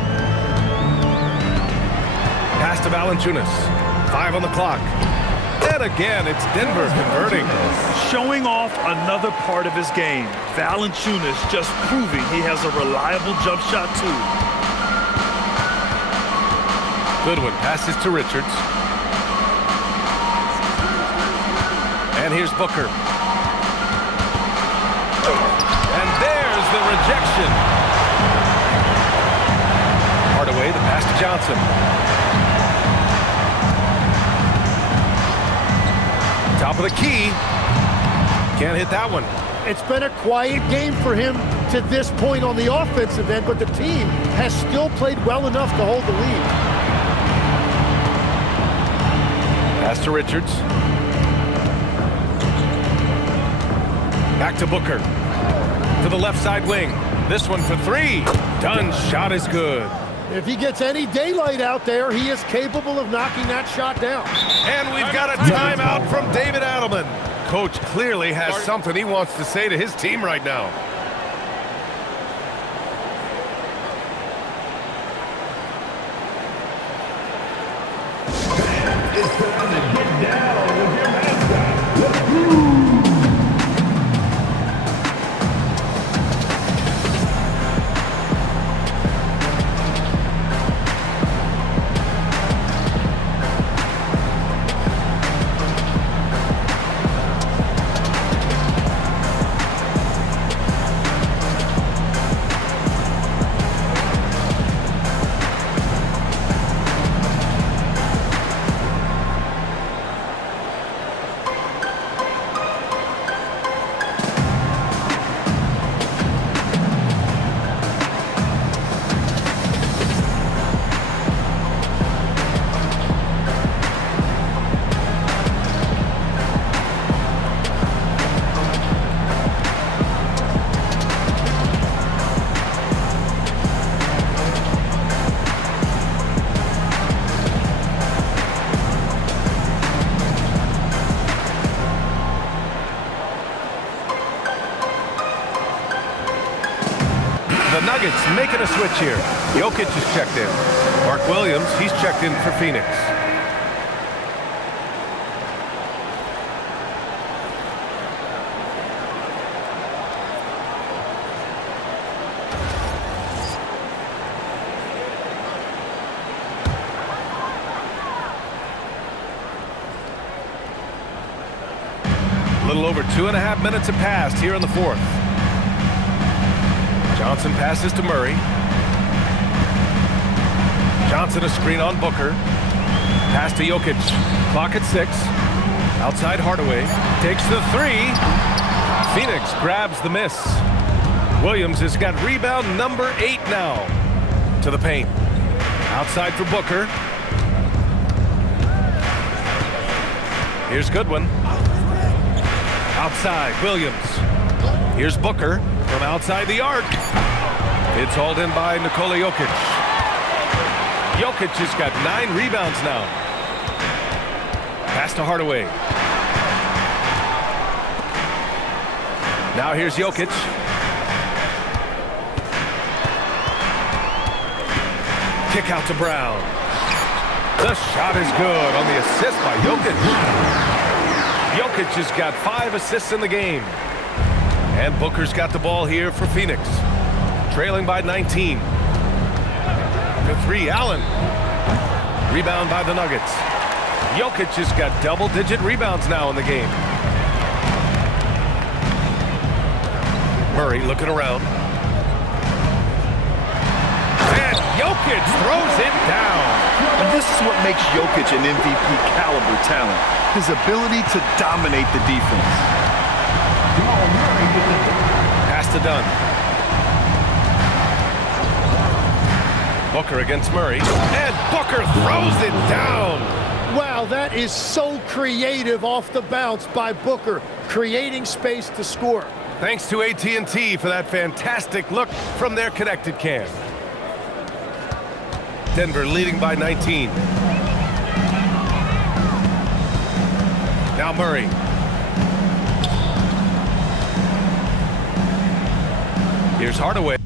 Pass to Valanciunas. 5 on the clock. And again, it's Denver converting. Showing off another part of his game. Valanciunas just proving he has a reliable jump shot too. Goodwin passes to Richards. And here's Booker. And there's the rejection. Hardaway, the pass to Johnson. Top of the key. Can't hit that one. It's been a quiet game for him to this point on the offensive end, but the team has still played well enough to hold the lead. Pass to Richards. Back to Booker. To the left side wing. This one for 3. Dunn's shot is good. If he gets any daylight out there, he is capable of knocking that shot down. And we've got a timeout from David Adelman. Coach clearly has something he wants to say to his team right now. It's time to get down with your mascot. Let's move. The Nuggets making a switch here. Jokic is checked in. Mark Williams, he's checked in for Phoenix. A little over 2.5 minutes have passed here in the 4th. Johnson passes to Murray. Johnson a screen on Booker. Pass to Jokic. Clock at 6. Outside Hardaway. Takes the 3. Phoenix grabs the miss. Williams has got rebound number 8 now. To the paint. Outside for Booker. Here's Goodwin. Outside, Williams. Here's Booker from outside the arc. It's hauled in by Nikola Jokic. Jokic has got 9 rebounds now. Pass to Hardaway. Now here's Jokic. Kick out to Brown. The shot is good on the assist by Jokic. Jokic has got 5 assists in the game. And Booker's got the ball here for Phoenix. Trailing by 19. To 3, Allen. Rebound by the Nuggets. Jokic has got double-digit rebounds now in the game. Murray looking around. And Jokic throws it down. And this is what makes Jokic an MVP caliber talent. His ability to dominate the defense. Pass to Dunn. Booker against Murray. And Booker throws it down. Wow, that is so creative off the bounce by Booker, creating space to score. Thanks to AT&T for that fantastic look from their connected cam. Denver leading by 19. Now Murray. Here's Hardaway.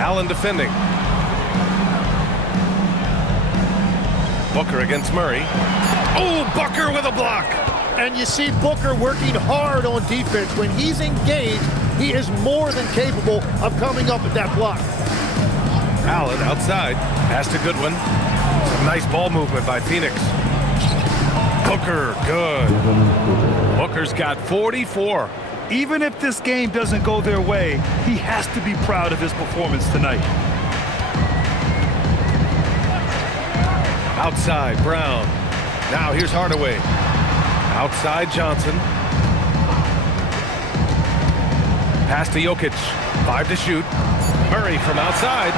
Allen defending. Booker against Murray. Oh, Booker with a block. And you see Booker working hard on defense. When he's engaged, he is more than capable of coming up with that block. Allen outside. Pass to Goodwin. Some nice ball movement by Phoenix. Booker, good. Booker's got 44. Even if this game doesn't go their way, he has to be proud of his performance tonight. Outside, Brown. Now here's Hardaway. Outside, Johnson. Pass to Jokic. 5 to shoot. Murray from outside.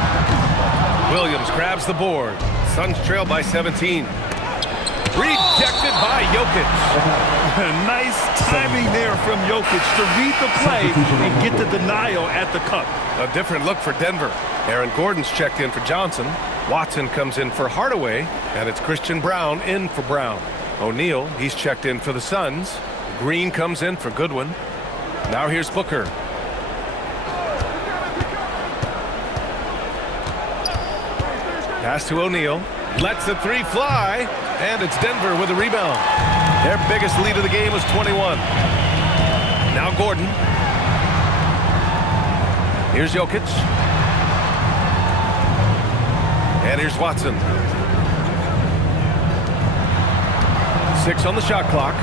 Williams grabs the board. Suns trail by 17. Rejected by Jokic. Nice timing there from Jokic to read the play and get the denial at the cup. A different look for Denver. Aaron Gordon's checked in for Johnson. Watson comes in for Hardaway, and it's Christian Braun in for Brown. O'Neal, he's checked in for the Suns. Green comes in for Goodwin. Now here's Booker. Pass to O'Neal. Lets the three fly, and it's Denver with a rebound. Their biggest lead of the game was 21. Now Gordon. Here's Jokic. And here's Watson. 6 on the shot clock.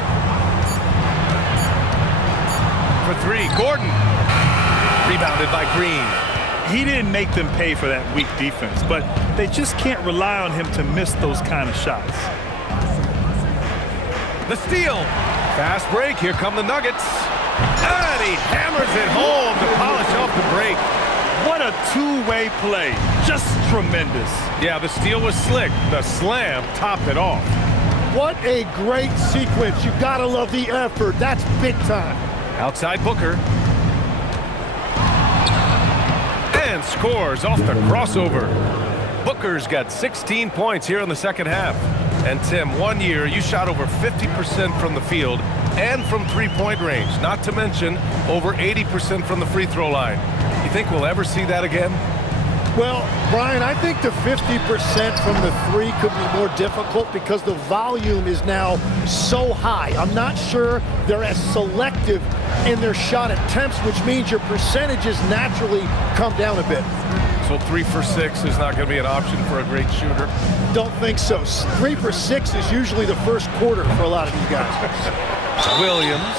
For 3, Gordon. Rebounded by Green. He didn't make them pay for that weak defense, but they just can't rely on him to miss those kind of shots. The steal. Fast break. Here come the Nuggets. And he hammers it home to polish off the break. What a two-way play. Just tremendous. Yeah, the steal was slick. The slam topped it off. What a great sequence. You gotta love the effort. That's big time. Outside Booker. And scores off the crossover. Booker's got 16 points here in the second half. And Tim, 1 year you shot over 50% from the field and from three-point range, not to mention over 80% from the free throw line. You think we'll ever see that again? Well, Brian, I think the 50% from the three could be more difficult because the volume is now so high. I'm not sure they're as selective in their shot attempts, which means your percentages naturally come down a bit. So 3 for 6 is not going to be an option for a great shooter? Don't think so. 3 for 6 is usually the first quarter for a lot of these guys. Williams.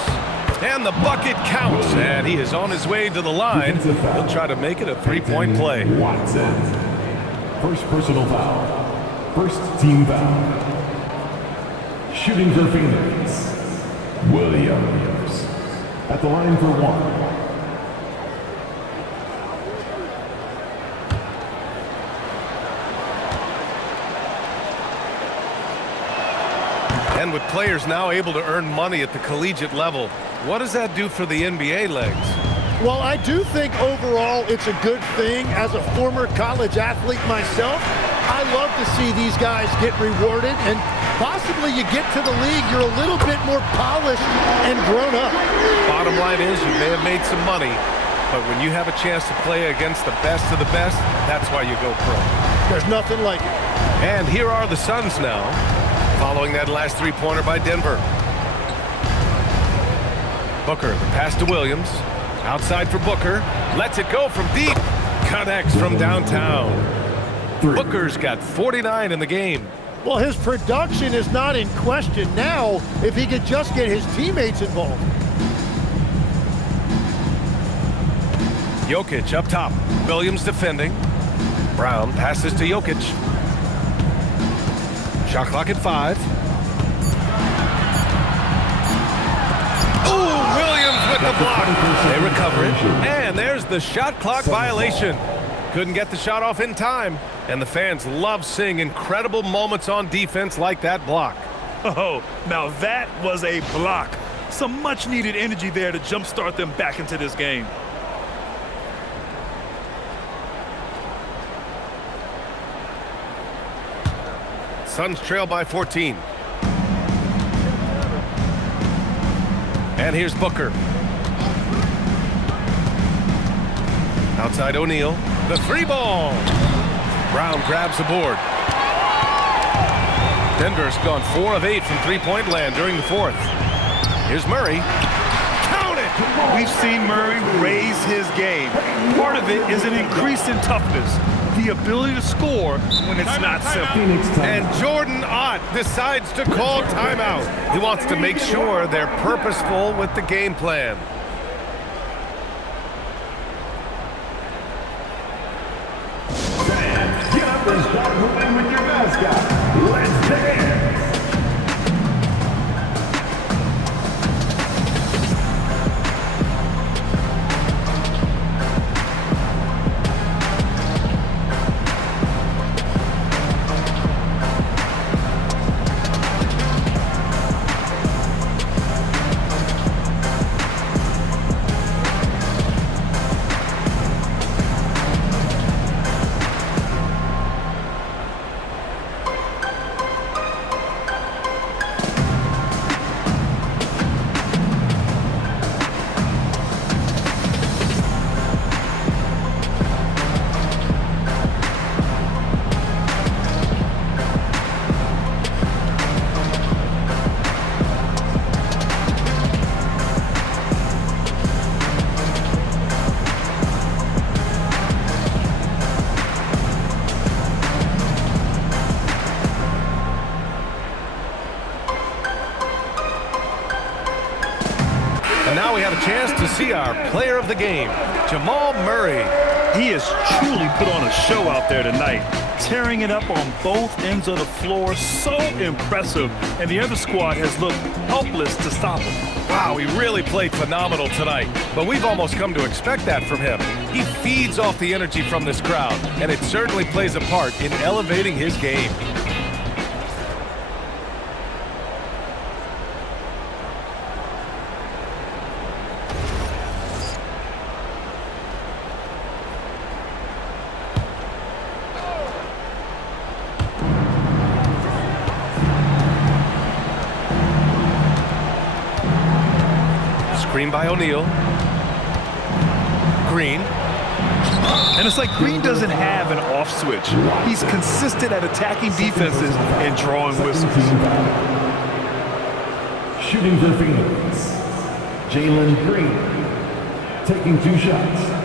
And the bucket counts, and he is on his way to the line. He'll try to make it a three-point play. Watson. First personal foul. First team foul. Shooting for Phoenix. Williams. At the line for one. And with players now able to earn money at the collegiate level, what does that do for the NBA legs? Well, I do think overall it's a good thing. As a former college athlete myself, I love to see these guys get rewarded, and possibly you get to the league, you're a little bit more polished and grown up. Bottom line is you may have made some money, but when you have a chance to play against the best of the best, that's why you go pro. There's nothing like it. And here are the Suns now, following that last three-pointer by Denver. Booker, the pass to Williams. Outside for Booker. Lets it go from deep. Connects from downtown. Booker's got 49 in the game. Well, his production is not in question now if he could just get his teammates involved. Jokic up top. Williams defending. Brown passes to Jokic. Shot clock at 5. Ooh, Williams with the block. They recover it. And there's the shot clock violation. Couldn't get the shot off in time. And the fans love seeing incredible moments on defense like that block. Oh, now that was a block. Some much-needed energy there to jumpstart them back into this game. Suns trail by 14. And here's Booker. Outside O'Neal. The three ball. Brown grabs the board. Denver's gone 4 of 8 from three-point land during the fourth. Here's Murray. Count it! We've seen Murray raise his game. Part of it is an increase in toughness. The ability to score when it's not simple. And Jordan Ott decides to call timeout. He wants to make sure they're purposeful with the game plan. Fans, get up and start moving with your mascot. Let's dance. And now we have a chance to see our player of the game, Jamal Murray. He has truly put on a show out there tonight, tearing it up on both ends of the floor. So impressive, and the other squad has looked helpless to stop him. Wow, he really played phenomenal tonight, but we've almost come to expect that from him. He feeds off the energy from this crowd, and it certainly plays a part in elevating his game. Screen by O'Neal. Green. And it's like Green doesn't have an off switch. He's consistent at attacking defenses and drawing whistles. Shooting for Phoenix, Jalen Green, taking 2 shots.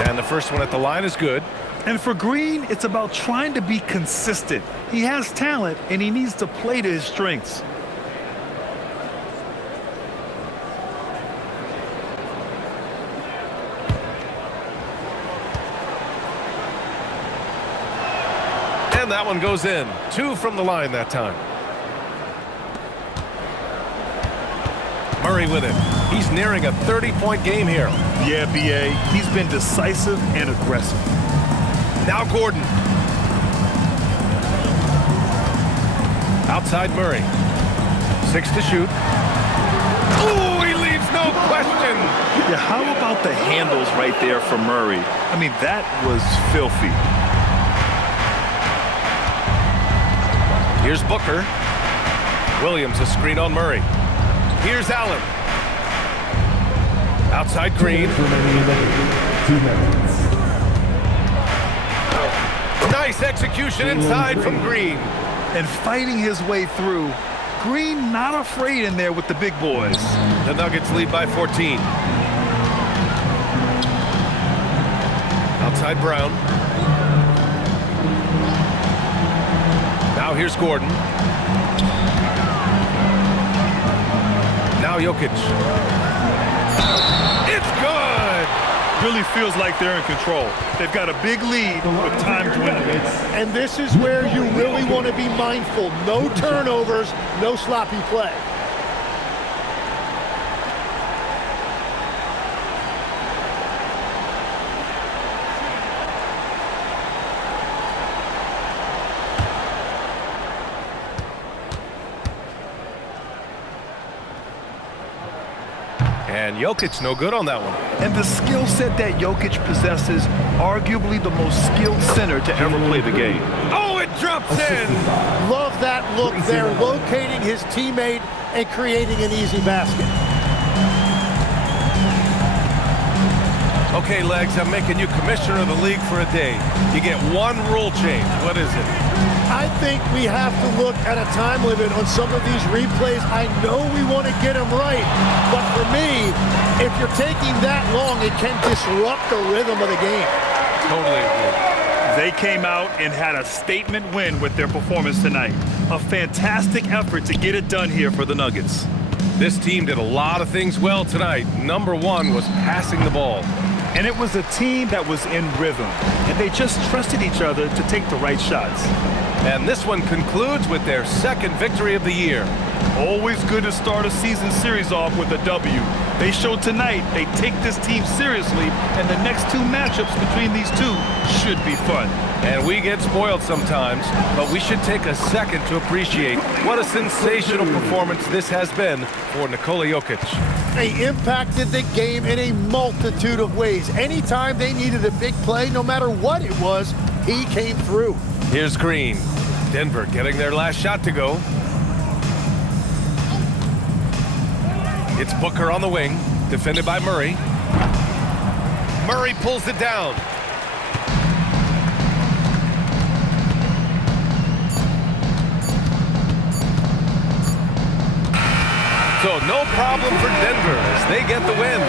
And the first one at the line is good. And for Green, it's about trying to be consistent. He has talent, and he needs to play to his strengths. And that one goes in. 2 from the line that time. Murray with it. He's nearing a 30-point game here. Yeah, B.A., he's been decisive and aggressive. Now Gordon. Outside Murray. 6 to shoot. Ooh, he leaves no question. Yeah, how about the handles right there for Murray? I mean, that was filthy. Here's Booker. Williams a screen on Murray. Here's Allen. Outside Green. 2 minutes. Nice execution inside from Green. And fighting his way through. Green not afraid in there with the big boys. The Nuggets lead by 14. Outside Brown. Now here's Gordon. Now Jokic. It's good! Really feels like they're in control. They've got a big lead with time dwindling. And this is where you really want to be mindful. No turnovers, no sloppy play. And Jokic no good on that one. And the skill set that Jokic possesses, arguably the most skilled center to ever play the game. Oh, it drops in! Love that look there, locating his teammate and creating an easy basket. Okay, Legs, I'm making you commissioner of the league for a day. You get 1 rule change. What is it? I think we have to look at a time limit on some of these replays. I know we want to get them right, but for me, if you're taking that long, it can disrupt the rhythm of the game. Totally agree. They came out and had a statement win with their performance tonight. A fantastic effort to get it done here for the Nuggets. This team did a lot of things well tonight. Number 1 was passing the ball. And it was a team that was in rhythm, and they just trusted each other to take the right shots. And this one concludes with their 2nd victory of the year. Always good to start a season series off with a W. They showed tonight they take this team seriously, and the next 2 matchups between these two should be fun. And we get spoiled sometimes, but we should take a second to appreciate what a sensational performance this has been for Nikola Jokic. They impacted the game in a multitude of ways. Anytime they needed a big play, no matter what it was, he came through. Here's Green. Denver getting their last shot to go. It's Booker on the wing, defended by Murray. Murray pulls it down. So no problem for Denver as they get the win.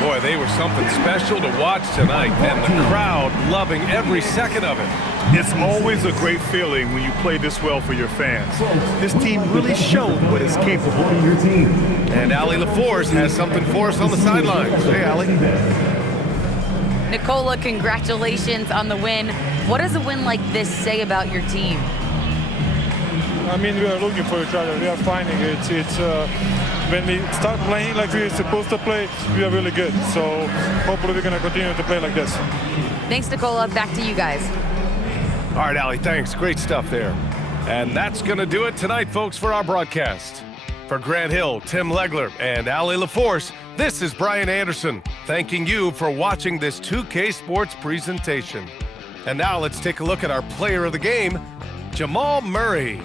Boy, they were something special to watch tonight, and the crowd loving every second of it. It's always a great feeling when you play this well for your fans. This team really showed what it's capable of. And Allie LaForce has something for us on the sidelines. Hey, Allie. Nikola, congratulations on the win. What does a win like this say about your team? I mean, we are looking for each other. We are finding it. When we start playing like we're supposed to play, we are really good. So hopefully we're going to continue to play like this. Thanks, Nikola. Back to you guys. All right, Allie, thanks. Great stuff there. And that's going to do it tonight, folks, for our broadcast. For Grant Hill, Tim Legler, and Allie LaForce, this is Brian Anderson, thanking you for watching this 2K Sports presentation. And now let's take a look at our player of the game, Jamal Murray.